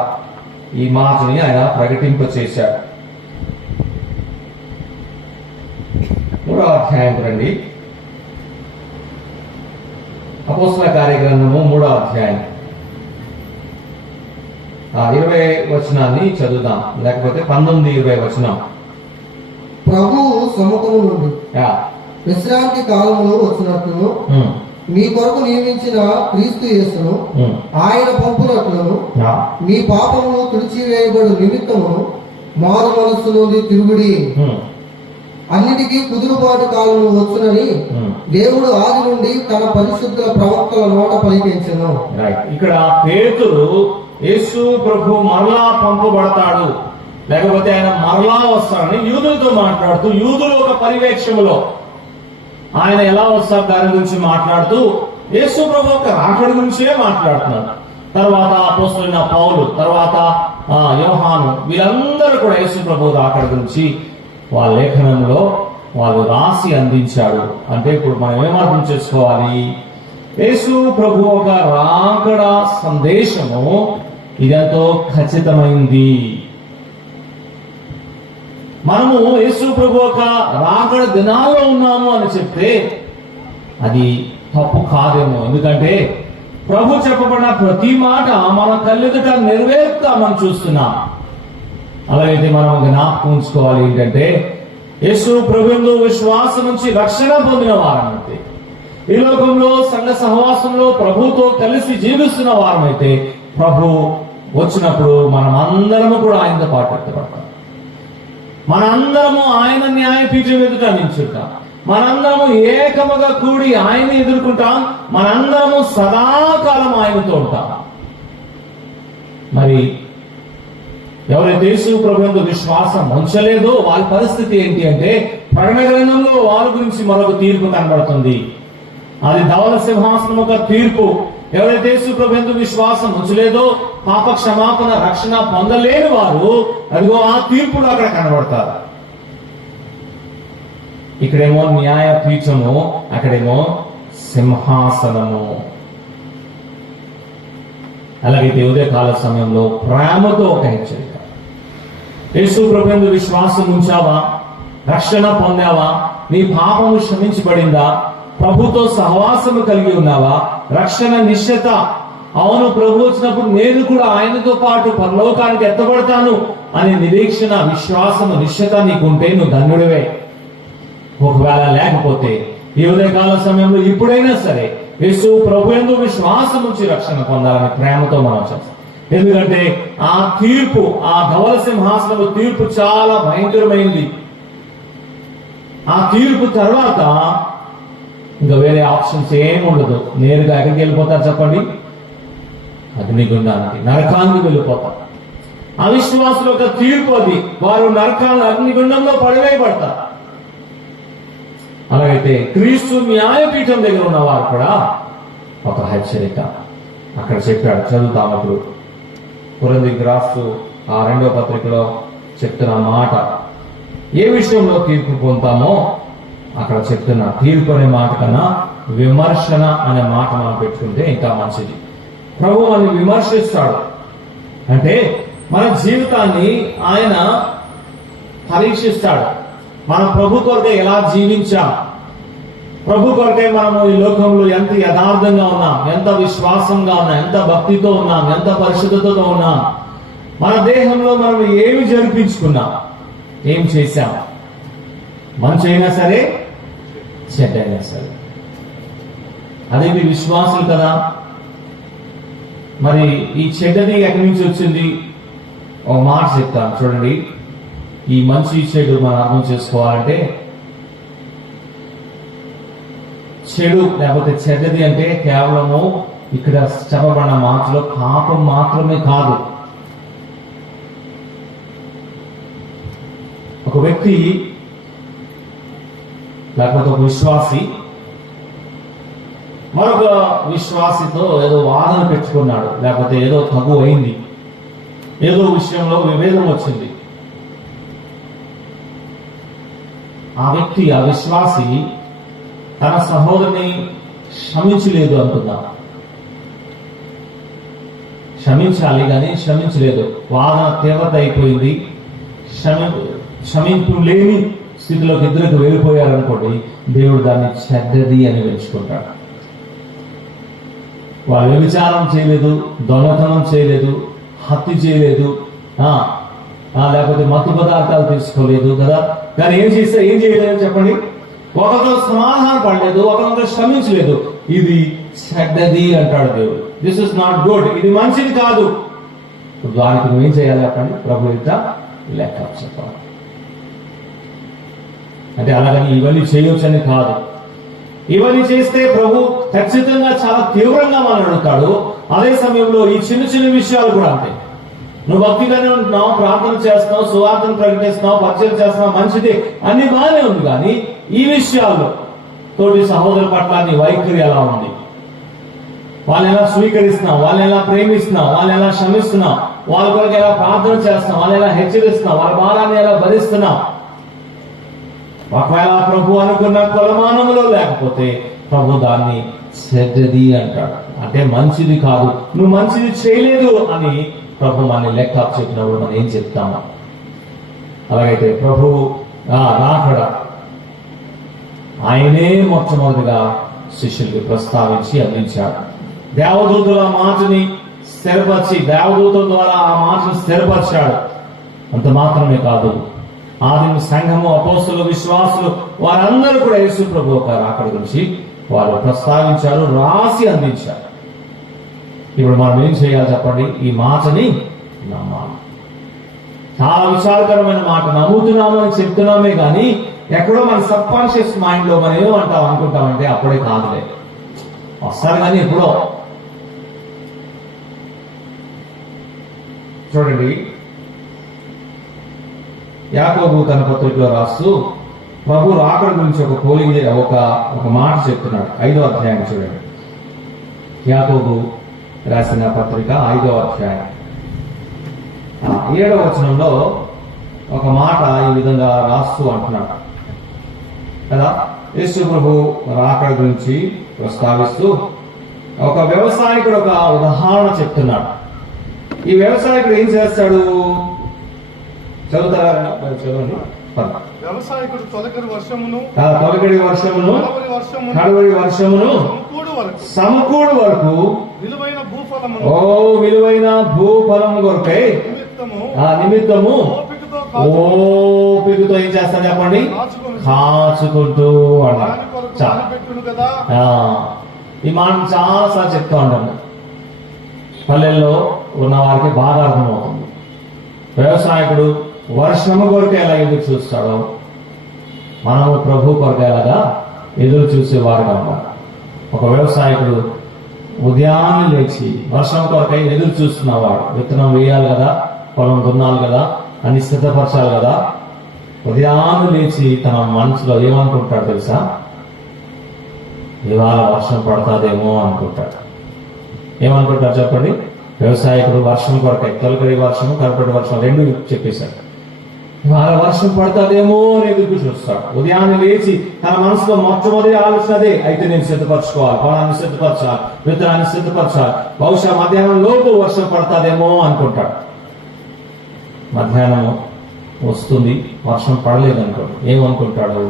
ఈ మాటని ఆయన ప్రకటింపచేశాడు. 3వ అధ్యాయం రండి. అపోస్తల కార్యగ్రంథము 3వ అధ్యాయం 20 వచనాన్ని చదువుదాం, లేకపోతే 19-20 వచనం. ప్రభువు సముఖము నుండి యా. విశ్రాంతి కాలములో వచ్చినట్లును ఉమ్. మీ కొరకు నియమించిన క్రీస్తు యేసును ఉమ్. ఆయన పంపునట్లును యా. మీ పాపములు తుడిచివేయబడు నిమిత్తము మారు మనస్సు నుండి తిరుగుడి, ఉమ్. అన్నిటికీ కుదురుబాటు కాలము వచ్చునని ఉమ్. దేవుడు ఆది నుండి తన పరిశుద్ధుల ప్రవక్తల నోట పలికించెను. రైట్. ఇక్కడ పేతురు యేసు ప్రభు మరలా పంపబడతాడు, లేకపోతే ఆయన మరలా వస్తాడని యూదులతో మాట్లాడుతూ, యూదుల ఒక పర్యవేక్షణలో ఆయన ఎలా వస్తారు దాని గురించి మాట్లాడుతూ యేసు ప్రభు యొక్క రాకడ గురించే మాట్లాడుతున్నారు. తర్వాత అపోస్తలుడైన పౌలు, తర్వాత యోహాను, వీళ్ళందరూ కూడా యేసు ప్రభు రాకడ గురించి వాళ్ళ లేఖనంలో వాళ్ళు రాసి అందించాడు. అంటే ఇప్పుడు మనం ఏమర్థం చేసుకోవాలి? యేసు ప్రభు ఒక రాకడ సందేశము ఇదంతో ఖచ్చితమైంది. మనము యేసు ప్రభు ఒక రాకడ దినాల్లో ఉన్నాము అని చెప్తే అది తప్పు కాదేమో. ఎందుకంటే ప్రభు చెప్పబడిన ప్రతి మాట మన కళ్ళెదుట నెరవేరుతా మనం చూస్తున్నాం. అలాగైతే మనం జ్ఞాపకం ఉంచుకోవాలి ఏంటంటే యేసు ప్రభువులో విశ్వాసం నుంచి రక్షణ పొందిన వారమైతే, ఈ లోకంలో సంఘ సహవాసంలో ప్రభుతో కలిసి జీవిస్తున్న వారమైతే, ప్రభు వచ్చినప్పుడు మనం అందరము కూడా ఆయనతో పాటు ఎత్తబడతాం. మనందరము ఆయన న్యాయపీఠం ఎదుట నిల్చుంటాం. మనందరము ఏకముగా కూడి ఆయన ఎదుర్కొంటాం. మనందరము సదాకాలం ఆయనతో ఉంటాం. మరి ఎవరైతే యేసు ప్రభువునందు విశ్వాసం ఉంచలేదో వాళ్ళ పరిస్థితి ఏంటి అంటే, ప్రకటన గ్రంథంలో వాళ్ళ గురించి మరొక తీర్పు కనబడుతుంది. అది ధవల సింహాసనం ఒక తీర్పు. ఎవరైతే యేసు ప్రభువునందు విశ్వాసం ఉంచలేదో, పాప క్షమాపణ రక్షణ పొందలేని వారు అదిగో ఆ తీర్పులు అక్కడ కనబడతారు. ఇక్కడేమో న్యాయపీఠము, అక్కడేమో సింహాసనము. అలాగైతే ఉదయకాల సమయంలో ప్రేమతో ఒక హెచ్చరిక. యేసు ప్రభువునందు విశ్వాసం ఉంచావా? రక్షణ పొందావా? నీ పాపము క్షమించబడిందా? ప్రభుతో సహవాసము కలిగి ఉన్నావా? రక్షణ నిశ్చత, అవును ప్రభు వచ్చినప్పుడు నేను కూడా ఆయనతో పాటు పరలోకానికి ఎత్తబడతాను అనే నిరీక్షణ, విశ్వాసము, నిశ్చత నీకుంటే నువ్వు ధన్యుడివే. ఒకవేళ లేకపోతే ఈ ఉదయకాల సమయంలో ఇప్పుడైనా సరే యేసు ప్రభువునందు విశ్వాసం ఉంచి రక్షణ పొందాలని ప్రేమతో మనం చేస్తాం. ఎందుకంటే ఆ తీర్పు, ఆ ధవల సింహాసనము తీర్పు చాలా భయంకరమైంది. ఆ తీర్పు తర్వాత ఇంకా వేరే ఆప్షన్స్ ఏమి ఉండదు. నేరుగా ఎక్కడికి వెళ్ళిపోతారు చెప్పండి? అగ్నిగుండానికి, నరకానికి వెళ్ళిపోతారు. అవిశ్వాసుల యొక్క తీర్పు అది. వారు నరకాన్ని అగ్నిగుండంలో పడివేయబడతారు. అలాగైతే క్రీస్తు న్యాయపీఠం దగ్గర ఉన్న వారు కూడా ఒక హెచ్చరిక అక్కడ చెప్పాడు. చదువుతాం అప్పుడు. కొరింథీయులకు రాస్తూ ఆ 2వ పత్రికలో చెప్తున్న మాట, ఏ విషయంలో తీర్పు పొందుతామో అక్కడ చెప్తున్న తీర్పు అనే మాట కన్నా విమర్శన అనే మాట మనం పెట్టుకుంటే ఇంకా మంచిది. ప్రభు మనల్ని విమర్శిస్తాడు. అంటే మన జీవితాన్ని ఆయన పరీక్షిస్తాడు. మన ప్రభు కొరకే ఎలా జీవించాం, ప్రభు కొరకే మనము ఈ లోకంలో ఎంత యథార్థంగా ఉన్నాం, ఎంత విశ్వాసంగా ఉన్నాం, ఎంత భక్తితో ఉన్నాం, ఎంత పరిశుద్ధతతో ఉన్నాం, మన దేహంలో మనం ఏమి జరిపించుకున్నాం, ఏం చేశాం, మంచి అయినా సరే చెడ్డ అయినా సరే. అదే మీ విశ్వాసులు కదా. మరి ఈ చెడ్డది ఎక్కడి నుంచి వచ్చింది? ఒక మాట చెప్తాను చూడండి. ఈ మంచి చెడు మనం అర్థం చేసుకోవాలంటే, చెడు లేకపోతే చెడ్డది అంటే కేవలము ఇక్కడ చెప్పబడిన మాటలో పాపం మాత్రమే కాదు. ఒక వ్యక్తి లేకపోతే ఒక విశ్వాసి మరొక విశ్వాసితో ఏదో వాదన పెట్టుకున్నాడు, లేకపోతే ఏదో తగు అయింది, ఏదో విషయంలో విభేదం వచ్చింది. ఆ వ్యక్తి, ఆ విశ్వాసి తన సహోదరుని క్షమించలేదు అనుకుందాం. క్షమించాలి కానీ క్షమించలేదు. వాదన తీవ్రత అయిపోయింది. క్షమింపు లేని స్థితిలోకి ఇద్దరికి వెళ్ళిపోయారనుకోండి, దేవుడు దాన్ని చెడ్డది అని వెలుచుకుంటాడు. వాళ్ళు వ్యభిచారం చేయలేదు, దొంగతనం చేయలేదు, హత్య చేయలేదు, లేకపోతే మత్తు పదార్థాలు తీసుకోలేదు కదా. కానీ ఏం చేయలేదు చెప్పండి? ఒకరితో సమాధానం పడలేదు, ఒకరితో శ్రమించలేదు. ఇది చెడ్డది అంటాడు దేవుడు. దిస్ ఇస్ నాట్ గుడ్, ఇది మంచిది కాదు. దానికి నువ్వేం చేయాలి చెప్పండి? ప్రభు యొక్క లెక్క చెప్పాలి. అంటే అలాగని ఇవన్నీ చేయొచ్చని కాదు. ఇవన్నీ చేస్తే ప్రభు ఖచ్చితంగా చాలా తీవ్రంగా మనం అడుగుతాడు. అదే సమయంలో ఈ చిన్న చిన్న విషయాలు కూడా అంతే. నువ్వు భక్తిగానే ఉంటున్నావు, ప్రార్థన చేస్తున్నావు, సువార్తను ప్రకటిస్తున్నావు, పరిచయం చేస్తున్నావు, మంచిది, అన్ని బాగానే ఉంది. కానీ ఈ విషయాల్లో తోటి సహోదరుల పట్ల నీ వైఖరి ఎలా ఉంది? వాళ్ళని ఎలా స్వీకరిస్తున్నావు? వాళ్ళని ఎలా ప్రేమిస్తున్నావు? వాళ్ళని ఎలా క్షమిస్తున్నావు? వాళ్ళ కొరకు ఎలా ప్రార్థన చేస్తున్నావు? వాళ్ళని ఎలా హెచ్చరిస్తున్నావు? వాళ్ళ భారాన్ని ఎలా భరిస్తున్నావు? ఒకవేళ ప్రభు అనుకున్న కొలమానంలో లేకపోతే ప్రభు దాన్ని చెడ్డది అంటాడు. అంటే మంచిది కాదు, నువ్వు మంచిది చేయలేదు అని ప్రభు మన లెక్క చెప్పినప్పుడు మనం ఏం చెప్తాము? అలాగైతే ప్రభు రాకడ ఆయనే మొట్టమొదటిగా శిష్యులకి ప్రస్తావించి అందించాడు. దేవదూతుల మాటని స్థిరపరిచి, దేవదూతుల ద్వారా ఆ మాటను స్థిరపరిచాడు. అంత మాత్రమే కాదు, ఆదిమ సంఘము, అపోస్తులు, విశ్వాసులు వారందరూ కూడా యేసు ప్రభు యొక్క రాకడ గురించి వారు ప్రస్తావించారు, రాసి అందించారు. ఇప్పుడు మనం ఏం చేయాలి చెప్పండి? ఈ మాటని నమ్మాలి. చాలా విచారకరమైన మాట. నమ్ముతున్నామని చెప్తున్నామే కానీ ఎక్కడో మన సబ్ కాన్షియస్ మైండ్ లో మనం ఏమంటాం అనుకుంటామంటే అప్పుడే కాదులే, వస్తారు కానీ ఎప్పుడో. చూడండి, యాకోబు తన పత్రికలో రాస్తూ ప్రభు రాకడ గురించి ఒక పోలింగ్ ఒక మాట చెప్తున్నాడు. 5వ అధ్యాయం చూడండి. యాకోబు రాసిన పత్రిక 5వ అధ్యాయం 7వ వచనంలో ఒక మాట ఈ విధంగా రాస్తూ అంటున్నాడు కదా. యేసు ప్రభు రాకడ గురించి ప్రస్తావిస్తూ ఒక వ్యవసాయకుడు ఒక ఉదాహరణ చెప్తున్నాడు. ఈ వ్యవసాయకుడు ఏం చేస్తాడు? చదవండి. వ్యవసాయకుడు తొలకరి వర్షమును కడవరి వర్షమును సమకూడు వరకు విలువైన భూఫలము కొరకై నిమిత్తము ఓపికతో ఏం చేస్తాను చెప్పండి? కాచుకుంటూ అన్నాడు. ఈ మాట చాలాసార్లు చెప్తా ఉంటాను. పల్లెల్లో ఉన్న వారికి బాగా అర్థమవుతుంది. వ్యవసాయకుడు వర్షము కొరకు ఎలా ఎదురు చూస్తాడో మనము ప్రభు కొరకు ఎలాగా ఎదురు చూసేవారుగా ఉండాలి. ఒక వ్యవసాయకుడు ఉదయాన్నే లేచి వర్షం కొరకై ఎదురు చూస్తున్నవాడు. విత్తనం వేయాలి కదా, పొలం దున్నాలి కదా, అన్ని సిద్ధపరచాలి కదా. ఉదయాన్నే లేచి తన మనసులో ఏమనుకుంటాడు తెలుసా? ఇవాళ వర్షం పడతాదేమో అనుకుంటాడు. ఏమనుకుంటారు చెప్పండి? వ్యవసాయకుడు వర్షం కొరకై, తొలకరి వర్షము, కడపటి వర్షం రెండు చెప్పేశాడు. ఇవాళ వర్షం పడతాదేమో అని ఎదురు చూస్తాడు. ఉదయాన్నే లేచి తన మనసులో మొట్టమొదటి ఆలోచన అదే. అయితే నేను సిద్ధపరచుకోవాలి, పొలాన్ని సిద్ధపరచాలి, విత్తనాన్ని సిద్ధపరచాలి. బహుశా మధ్యాహ్నం లోపు వర్షం పడతాదేమో అనుకుంటాడు. మధ్యాహ్నం వస్తుంది, వర్షం పడలేదు అనుకోండి. ఏమనుకుంటాడు?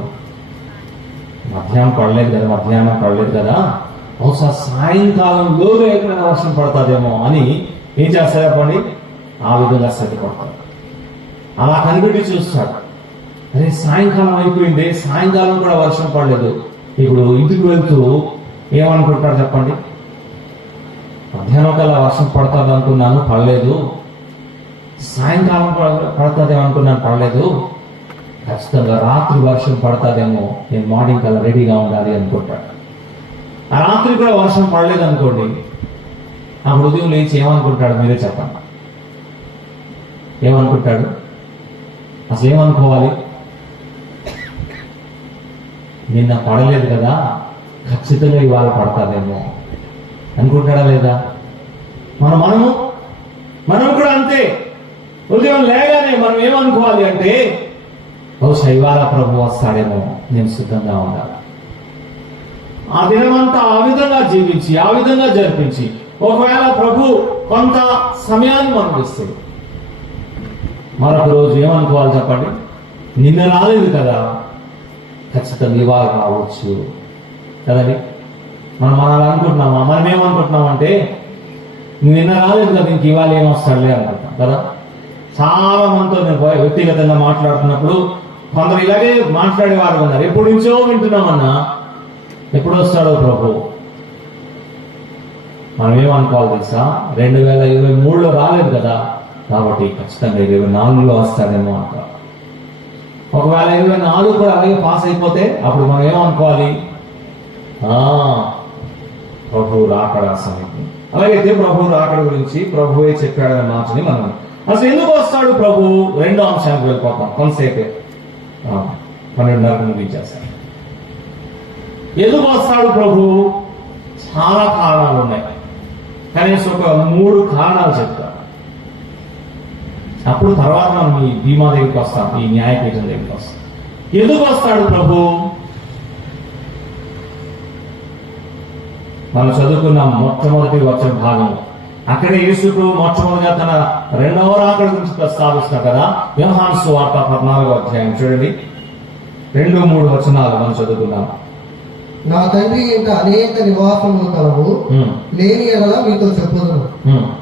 మధ్యాహ్నం పడలేదు కదా, బహుశా సాయంకాలంలో ఎక్కడైనా వర్షం పడతాదేమో అని ఏం చేస్తాడు చెప్పండి? ఆ విధంగా సిద్ధపడతాడు. అలా కనిపెట్టి చూస్తాడు. అరే సాయంకాలం అయిపోయింది, సాయంకాలం కూడా వర్షం పడలేదు. ఇప్పుడు ఇంటికి వెళ్తూ ఏమనుకుంటాడు చెప్పండి? మధ్యాహ్నం కల్లా వర్షం పడుతుంది అనుకున్నాను, పడలేదు. సాయంకాలం పడుతుందేమో అనుకున్నాను, పడలేదు. ఖచ్చితంగా రాత్రి వర్షం పడుతుందేమో, నేను మార్నింగ్ కల్లా రెడీగా ఉండాలి అనుకుంటాడు. ఆ రాత్రి కూడా వర్షం పడలేదు అనుకోండి, ఆ ఉదయం లేచి ఏమనుకుంటాడు? మీరే చెప్పండి. ఏమనుకుంటాడు? అసలు ఏమనుకోవాలి? నిన్న పడలేదు కదా, ఖచ్చితంగా ఇవాళ పడతాదేమో అనుకుంటాడా లేదా? మనం కూడా అంతే. ఉదయం లేగానే మనం ఏమనుకోవాలి అంటే, బహుశా ఇవాళ ప్రభు వస్తాడేమో, నేను సిద్ధంగా ఉండాలి. ఆ దినమంతా ఆ విధంగా జీవించి, ఆ విధంగా జరిపించి, ఒకవేళ ప్రభు కొంత సమయాన్ని మనకు ఇస్తుంది, మరొక రోజు ఏమనుకోవాలి చెప్పండి? నిన్న రాలేదు కదా, ఖచ్చితంగా ఇవాళ రావచ్చు కదండి. మనం అలా అనుకుంటున్నామా? మనం ఏమనుకుంటున్నామంటే నిన్న రాలేదు కదా ఇంక ఇవాళ ఏమొస్తాడులే అనుకుంటాం కదా. చాలా మందితో నేను వ్యక్తిగతంగా మాట్లాడుతున్నప్పుడు కొందరు ఇలాగే మాట్లాడేవారు ఉన్నారు. ఎప్పటి నుంచో వింటున్నామన్నా ఎప్పుడు వస్తాడో ప్రభు. మనం ఏమనుకోవాలి తెలుసా? 2023లో రాలేదు కదా, కాబట్టి ఖచ్చితంగా 2024లో వస్తాడేమో అంటారు. ఒకవేళ 24 కూడా అలాగే పాస్ అయిపోతే అప్పుడు మనం ఏమనుకోవాలి? ప్రభు రాకడ సమయం. అలాగైతే ప్రభు రాకడ గురించి ప్రభువే చెప్పాడనే మాటని మనం అసలు ఎందుకు వస్తాడు ప్రభు రెండో అంశానికి వెళ్ళిపోతాం. కొంతసేపే 12:30 ముగించేస్తాడు. ఎందుకు వస్తాడు ప్రభు? చాలా కారణాలు ఉన్నాయి. కనీసం ఒక 3 కారణాలు చెప్తారు. అప్పుడు తర్వాత మనం ఈ భీమా దగ్గరికి వస్తాం, ఈ న్యాయపీఠం దగ్గరికి వస్తాం. ఎందుకు వస్తాడు ప్రభు? మనం చదువుకున్న మొట్టమొదటి వచ్చిన భాగం అక్కడే యేసు మొట్టమొదటిగా తన రెండవ రాకడ గురించి ప్రస్తావిస్తున్నారు కదా. యోహాను సువార్త 14వ అధ్యాయం చూడండి, 2-3 వచనాలు మనం చదువుకున్నాం. నా తండ్రి ఇంట అనేక నివాసములు కలవు, లేని ఎడల మీతో చెప్పుదును.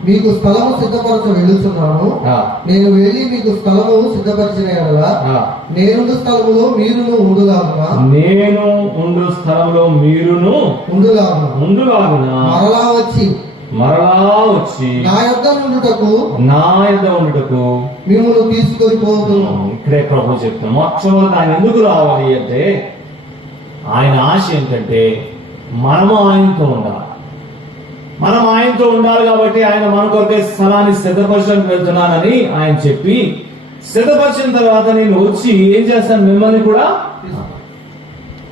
మీకు స్థలము సిద్ధపరచ వెళ్ళుచున్నాను. నేను వెళ్ళి మీకు స్థలము సిద్ధపరిచిన ఎడల నేనుండు స్థలములో మీరును ఉండులాగున, నేను ఉండు స్థలంలో మీరును ఉండులాగున మరలా వచ్చి నా యొద్ద ఉండుటకు మిమ్మల్ని తీసుకొని పోదును. ఇక్కడే ప్రభు చెప్తాను. మొట్టమొదటి ఆయన ఎందుకు రావాలి అంటే ఆయన ఆశ ఏంటంటే మనము ఆయనతో ఉండాలి. మనం ఆయనతో ఉండాలి కాబట్టి ఆయన మన కొరకే స్థలాన్ని సిద్ధపరచడానికి వెళ్తున్నానని ఆయన చెప్పి, సిద్ధపరిచిన తర్వాత నేను వచ్చి ఏం చేస్తాను మిమ్మల్ని కూడా.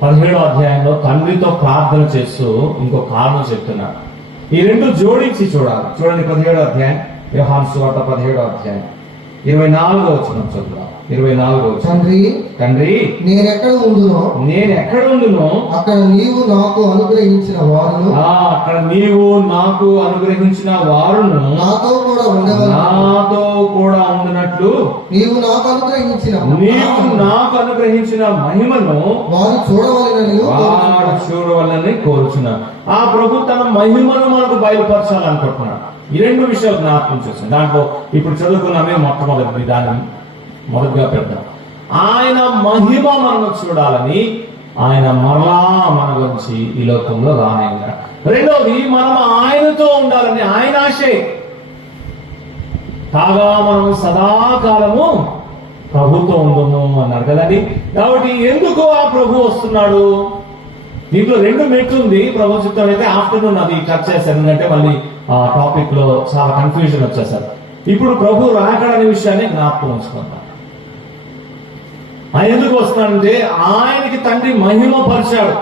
17వ అధ్యాయంలో తండ్రితో ప్రార్థన చేస్తూ ఇంకో కారణం చెప్తున్నాడు. ఈ రెండు జోడించి చూడాలి. చూడండి 17వ అధ్యాయం, యోహాను సువార్త 17వ అధ్యాయం 24వ వచనం చదువుదాం. 24వ వచనం. తండ్రి నేనెక్కడ ఉండునో అక్కడ నీవు నాకు అనుగ్రహించిన వారును నాతో కూడా ఉండినట్లు నీవు నాకు అనుగ్రహించిన మహిమను వారు చూడవలనని కోరుచున్నాను. ఆ ప్రభు తన మహిమను మనకు బయలుపరచాలనుకుంటున్నాడు. ఈ 2 విషయాలు జ్ఞాపకం చేస్తాను. దాంట్లో ఇప్పుడు చదువుకున్నామే మొట్టమొదటి, దాన్ని మొదటిగా పెడతాం. ఆయన మహిమ మనం చూడాలని ఆయన మరలా మన గురించి ఈ లోకంలో రానయ్యాడు. రెండోది మనం ఆయనతో ఉండాలని ఆయన ఆశే. కాగా మనం సదాకాలము ప్రభుతో ఉందము అన్నారు కదండి. కాబట్టి ఎందుకు ఆ ప్రభు వస్తున్నాడు? దీంట్లో 2 మెట్లు ఉంది. ప్రభు చిత్తం అయితే ఆఫ్టర్నూన్ అది కట్ చేశారు, ఎందుకంటే మళ్ళీ ఆ టాపిక్ లో చాలా కన్ఫ్యూజన్ వచ్చేసారు. ఇప్పుడు ప్రభు రాకడ అనే విషయాన్ని జ్ఞాపకం ఉంచుకుంటాం. ఆయన ఎందుకు వస్తున్నాడంటే ఆయనకి తండ్రి మహిమ పరిచాడు.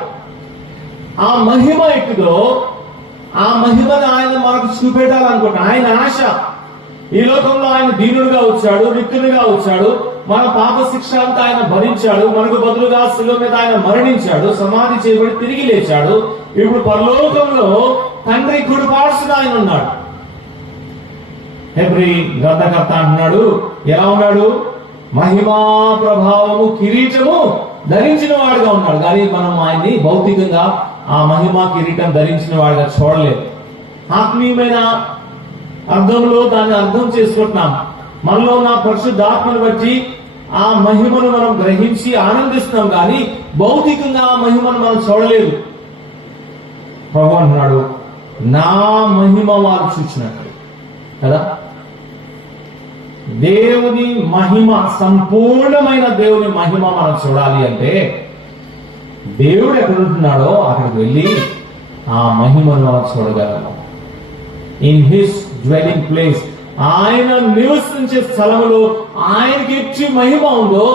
ఆ మహిమ ఎక్కుదో ఆ మహిమను ఆయన మనకు చూపెట్టాలనుకుంటున్నాడు. ఆయన ఆశ. ఈ లోకంలో ఆయన దీనుడుగా వచ్చాడు, రిక్తునిగా వచ్చాడు. మన పాప శిక్ష అంతా ఆయన భరించాడు. మనకు బదులుగా శిలువ మీద ఆయన మరణించాడు, సమాధి చేయబడి తిరిగి లేచాడు. ఇప్పుడు పరలోకంలో తండ్రి కుడిపార్శ్వన ఆయన ఉన్నాడు. హెబ్రీ గ్రంథకర్త అంటున్నాడు, ఎలా ఉన్నాడు? మహిమా ప్రభావము కిరీటము ధరించిన వాడుగా ఉన్నాడు. కానీ మనం ఆయన్ని భౌతికంగా ఆ మహిమా కిరీటం ధరించిన వాడుగా చూడలేదు. ఆత్మీయమైన అర్థంలో దాన్ని అర్థం చేసుకుంటున్నాం. మనలో ఉన్న పరిశుద్ధాత్మను బట్టి ఆ మహిమను మనం గ్రహించి ఆనందిస్తున్నాం, కానీ భౌతికంగా ఆ మహిమను మనం చూడలేదు. ప్రభు అంటున్నాడు, నా మహిమ వారు చూసినట్టు కదా. దేవుని మహిమ, సంపూర్ణమైన దేవుని మహిమ మనం చూడాలి అంటే దేవుడు ఎక్కడుంటున్నాడో అక్కడికి వెళ్ళి ఆ మహిమను మనం చూడగలము. ఇన్ హిస్ డ్వెలింగ్ ప్లేస్, ఆయన నివసించే స్థలములో ఆయనకి ఎట్టి మహిమ ఉందో,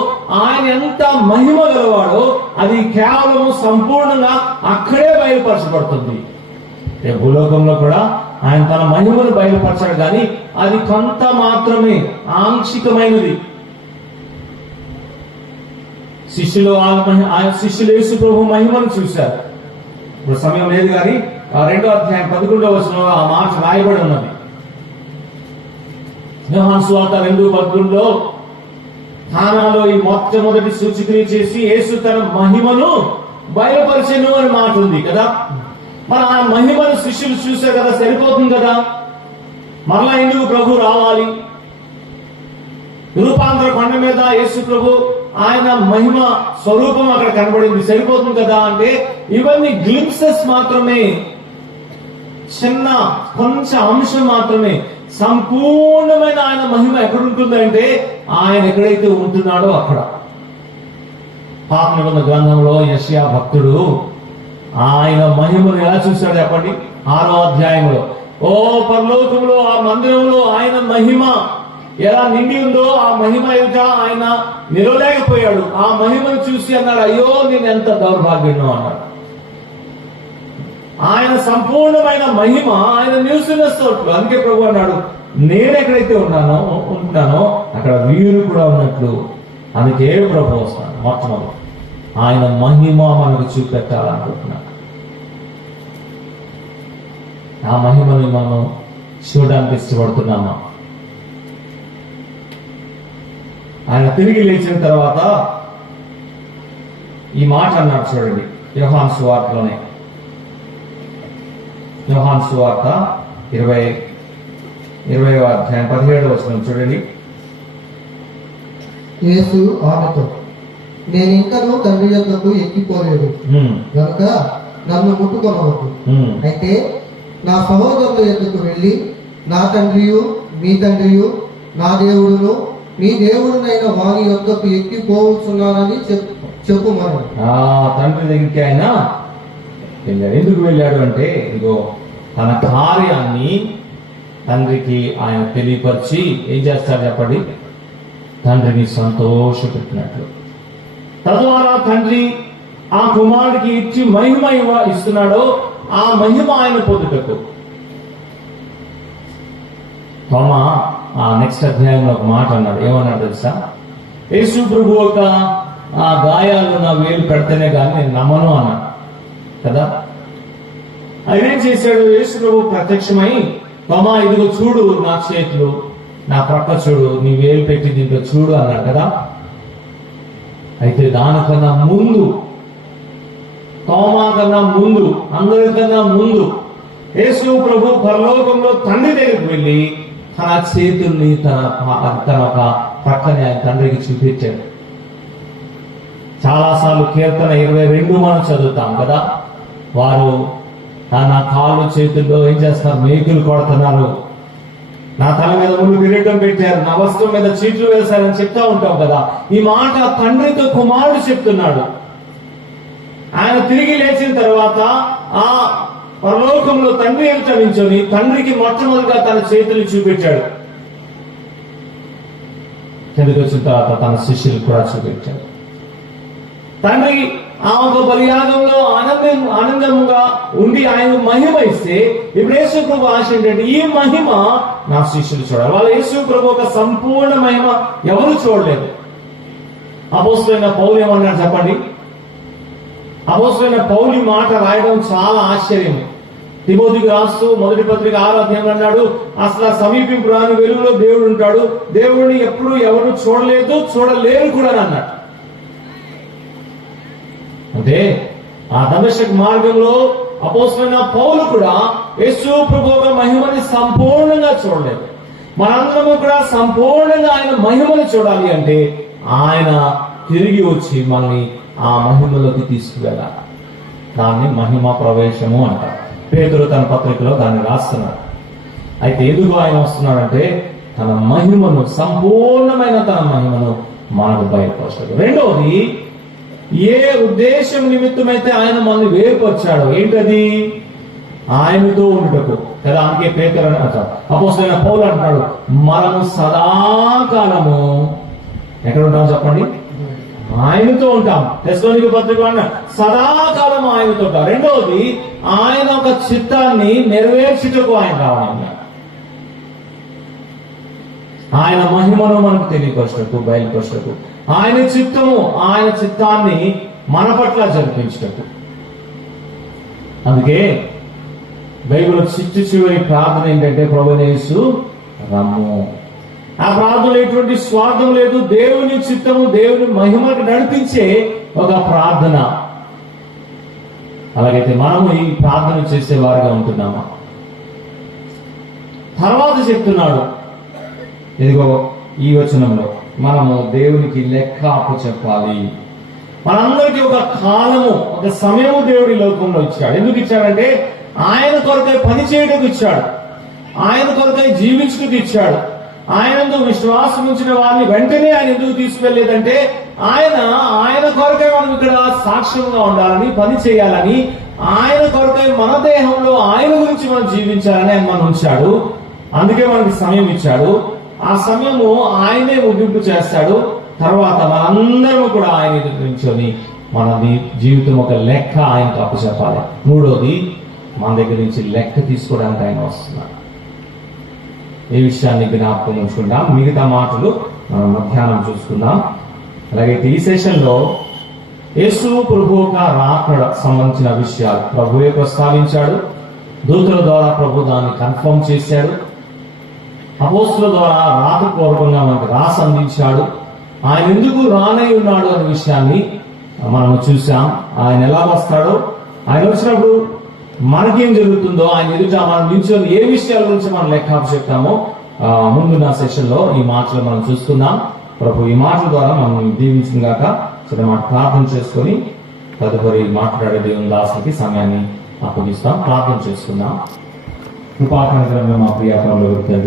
ఆయన ఎంత మహిమ గలవాడో అది కేవలము సంపూర్ణంగా అక్కడే బయలుపరచబడుతుంది. భూలోకంలో కూడా ఆయన తన మహిమను బయలుపరచాడు, కానీ అది కొంత మాత్రమే, ఆంక్షికమైనది. శిష్యులు యేసు ప్రభు మహిమను చూశారు. ఇప్పుడు సమయం లేదు, కానీ 2వ అధ్యాయం 11వ వచనంలో ఆ మాట రాయబడి ఉన్నది. యోహాను సువార్త 2:11లో కానాలో ఈ మొట్టమొదటి సూచక్రియ చేసి యేసు తన మహిమను బయలుపరిచెను అని మాట ఉంది కదా. మరి ఆ మహిమను శిష్యులు చూశారు కదా, సరిపోతుంది కదా, మరలా ఎందుకు ప్రభు రావాలి? రూపాంతర కొండ మీద యేసు ప్రభు ఆయన మహిమ స్వరూపం అక్కడ కనబడింది, సరిపోతుంది కదా అంటే ఇవన్నీ గ్లింప్సెస్ మాత్రమే, చిన్న కొంచెం అంశం మాత్రమే. సంపూర్ణమైన ఆయన మహిమ ఎక్కడ ఉంటుందంటే ఆయన ఎక్కడైతే ఉంటున్నాడో అక్కడ. పాత నిబంధన గ్రంథంలో యెషయా భక్తుడు ఆయన మహిమను ఎలా చూశాడు చెప్పండి? 6వ అధ్యాయంలో, ఓ పరలోకంలో ఆ మందిరంలో ఆయన మహిమ ఎలా నిండి ఉందో ఆ మహిమ ఎదుట ఆయన నిలవలేకపోయాడు. ఆ మహిమను చూసి అన్నాడు, అయ్యో నేను ఎంత దౌర్భాగ్యుడు అన్నాడు. ఆయన సంపూర్ణమైన మహిమ ఆయన నివసించిన చోట్లు. అందుకే ప్రభు అన్నాడు, నేను ఎక్కడైతే ఉంటున్నానో అక్కడ వీరు కూడా ఉన్నట్లు. అందుకే ప్రభు వస్తాను మొట్టమొదటి ఆయన మహిమ మనకు చూపెట్టాలనుకుంటున్నాడు. ఆ మహిమని మనం చూడడానికి ఇష్టపడుతున్నామా? ఆయన తిరిగి లేచిన తర్వాత ఈ మాట అన్నాడు చూడండి, యోహాను సువార్తలోనే. యోహాను సువార్త 20వ అధ్యాయం 17వ వచనం చూడండి. యేసు ఆమెతో, నేను ఇంకనూ తండ్రి యొద్దకు ఎక్కిపోలేదు కనుక నన్ను ముట్టుకొనవద్దు. అయితే నా సహోదరుల యొద్దకు వెళ్ళి నా తండ్రియు మీ తండ్రియు నా దేవుడును మీ దేవుడునైన వారి యొద్దకు ఎక్కిపోవచ్చున్నానని చెప్పుమని. ఆ తండ్రి దగ్గరికి ఆయన వెళ్ళాడు. ఎందుకు వెళ్ళాడు అంటే ఇదిగో తన కార్యాన్ని తండ్రికి ఆయన తెలియపరిచి ఏం చేస్తాడు చెప్పండి? తండ్రిని సంతోషపెట్టినట్లు. తద్వారా తండ్రి ఆ కుమారుడికి ఇచ్చి మహిమ ఇస్తున్నాడో ఆ మహిమ ఆయన పొందుటకు. తోమా ఆ నెక్స్ట్ అధ్యాయంలో ఒక మాట అన్నాడు. ఏమన్నాడు తెలుసా? యేసు ప్రభు ఒక ఆ గాయాలు నా వేలు పెడితేనే కానీ నేను నమ్మను అన్నాడు కదా. ఆయన ఏం చేశాడు? యేసు ప్రభు ప్రత్యక్షమై, తోమా ఇదిగో చూడు నా చేతులు, నా పక్క చూడు, నీ వేలు పెట్టి దీంట్లో చూడు అన్నాడు కదా. అయితే దానికన్నా ముందు, తోమా కన్నా ముందు, అందరికన్నా ముందు యేసు ప్రభు పరలోకంలో తండ్రి దగ్గరికి వెళ్ళి తన చేతుల్ని తన పక్కనే ఆయన తండ్రికి చూపించాడు. చాలాసార్లు కీర్తన 22 మనం చదువుతాం కదా. వారు నా కాళ్ళు చేతుల్లో ఏం చేస్తున్నారు? మేకులు కొడుతున్నారు, నా తల మీద ముళ్ళు కిరీటం పెట్టారు, నా వస్త్రం మీద చీట్లు వేశారని చెప్తా ఉంటాం కదా. ఈ మాట తండ్రితో కుమారుడు చెప్తున్నాడు. ఆయన తిరిగి లేచిన తర్వాత ఆ పరలోకంలో తండ్రి ఎదుట నించొని తండ్రికి మొట్టమొదటిగా తన చేతులు చూపించాడు. కిందకి వచ్చిన తర్వాత తన శిష్యులు కూడా చూపించాడు. తండ్రి ఆ ఒక బలియాగంలో ఆనందంగా ఉండి ఆయన మహిమ ఇస్తే, ఇప్పుడు యేసు ప్రభు ఆశ ఏంటంటే ఈ మహిమ నా శిష్యులు చూడాలి. వాళ్ళ యేసు ప్రభు ఒక సంపూర్ణ మహిమ ఎవరు చూడలేదు. అపోస్తలుడైన పౌలు ఏమన్నాడు చెప్పండి? అపోస్తలుడైన పౌలు మాట రాయడం చాలా ఆశ్చర్యం. తిమోతికి రాస్తూ 1 పత్రిక 6వ అధ్యాయం అన్నాడు, అసలు సమీపింపు రాని వెలుగులో దేవుడు ఉంటాడు, దేవుడిని ఎప్పుడు ఎవరు చూడలేదు, చూడలేరు కూడా అన్నాడు. అంటే ఆ దమస్కసు మార్గంలో అపోస్తలుడైన పౌలు కూడా యేసు ప్రభు యొక్క మహిమని సంపూర్ణంగా చూడలేదు. మనందరము కూడా సంపూర్ణంగా ఆయన మహిమను చూడాలి అంటే ఆయన తిరిగి వచ్చి మనల్ని ఆ మహిమలోకి తీసుకువెళ్ళాలి. దాన్ని మహిమ ప్రవేశము అంటారు. పేతురు తన పత్రికలో దాన్ని రాస్తున్నాడు. అయితే ఎందుకు ఆయన వస్తున్నాడంటే తన మహిమను, సంపూర్ణమైన తన మహిమను మనకు బయటపరుస్తాడు. రెండవది, ఏ ఉద్దేశం నిమిత్తమైతే ఆయన మనల్ని వేరుపరిచాడో ఏంటది? ఆయనతో ఉండుటకు కదా. అందుకే పేతురు అపోస్తలుడైన పౌలు అంటున్నాడు, మనము సదాకాలము ఎక్కడ ఉంటాం చెప్పండి? ఆయనతో ఉంటాం. తెస్సలోనికీ పత్రిక సదాకాలం ఆయనతో ఉంటాం. రెండవది, ఆయన ఒక చిత్తాన్ని నెరవేర్చుటకు ఆయన కావాలి. ఆయన మహిమను మనకు తెలియపరచుటకు, బయలుపరచుటకు, ఆయన చిత్తము, ఆయన చిత్తాన్ని మన పట్ల జరిపించుటకు. అందుకే బైబిల్ చిట్టు చివరి ప్రార్థన ఏంటంటే, ప్రభువైన యేసు రమ్ము. ఆ ప్రార్థనలో ఎటువంటి స్వార్థం లేదు. దేవుని చిత్తము, దేవుని మహిమకు నడిపించే ఒక ప్రార్థన. అలాగైతే మనము ఈ ప్రార్థన చేసేవారుగా ఉంటున్నామా? తర్వాత చెప్తున్నాడు, ఇదిగో ఈ వచనంలో మనము దేవునికి లెక్క అప్పచెప్పాలి. మనందరికీ ఒక కాలము, ఒక సమయము దేవుడి లోకంలో ఇచ్చాడు. ఎందుకు ఇచ్చాడంటే ఆయన కొరకై పని చేయడానికి ఇచ్చాడు, ఆయన కొరకై జీవించుటకు ఇచ్చాడు. ఆయనందు విశ్వాసం ఉంచిన వారిని వెంటనే ఆయన ఎందుకు తీసుకెళ్లేదంటే ఆయన కొరకై మనం ఇక్కడ సాక్ష్యంగా ఉండాలని, పని చేయాలని, ఆయన కొరకై మన దేహంలో ఆయన గురించి మనం జీవించాలని ఆయన మనం ఉంచాడు. అందుకే మనకి సమయం ఇచ్చాడు. ఆ సమయము ఆయనే ముగింపు చేస్తాడు. తర్వాత మనందరము కూడా ఆయన ఎదురు నిల్చొని మన జీవితం ఒక లెక్క ఆయనకు అప్పచెప్పాలి. మూడోది, మన దగ్గర నుంచి లెక్క తీసుకోవడానికి ఆయన వస్తున్నాడు. ఈ విషయాన్ని జ్ఞాపకం ఉంచుకుందాం. మిగతా మాటలు మనం మధ్యాహ్నం చూసుకుందాం. అలాగే ఈ సెషన్ లో యేసు ప్రభు యొక్క రాకడ సంబంధించిన విషయాలు ప్రభువే ప్రస్తావించాడు. దూతల ద్వారా ప్రభు దాన్ని కన్ఫర్మ్ చేశాడు. అపోస్తుల ద్వారా రాతపూర్వకంగా మనకు రాసి అందించాడు. ఆయన ఎందుకు రానై ఉన్నాడు అనే విషయాన్ని మనం చూసాం. ఆయన ఎలా వస్తాడో, ఆయన వచ్చినప్పుడు మనకేం జరుగుతుందో, ఆయన ఎదుట మనం నిల్చొని ఏ విషయాల గురించి మనం లెక్క చెప్తామో ముందున్న సెషన్ లో ఈ మాటలు మనం చూస్తున్నాం. ప్రభు ఈ మాటల ద్వారా మనం దీవించిన గాక. చిన్న మాట ప్రార్థన చేసుకొని తదుపరి మాట్లాడే దేవుని దాసునికి సమయాన్ని అప్పగిస్తాం. ప్రార్థన చేసుకుందాం. కృపాకర మా ప్రియ ప్రభువు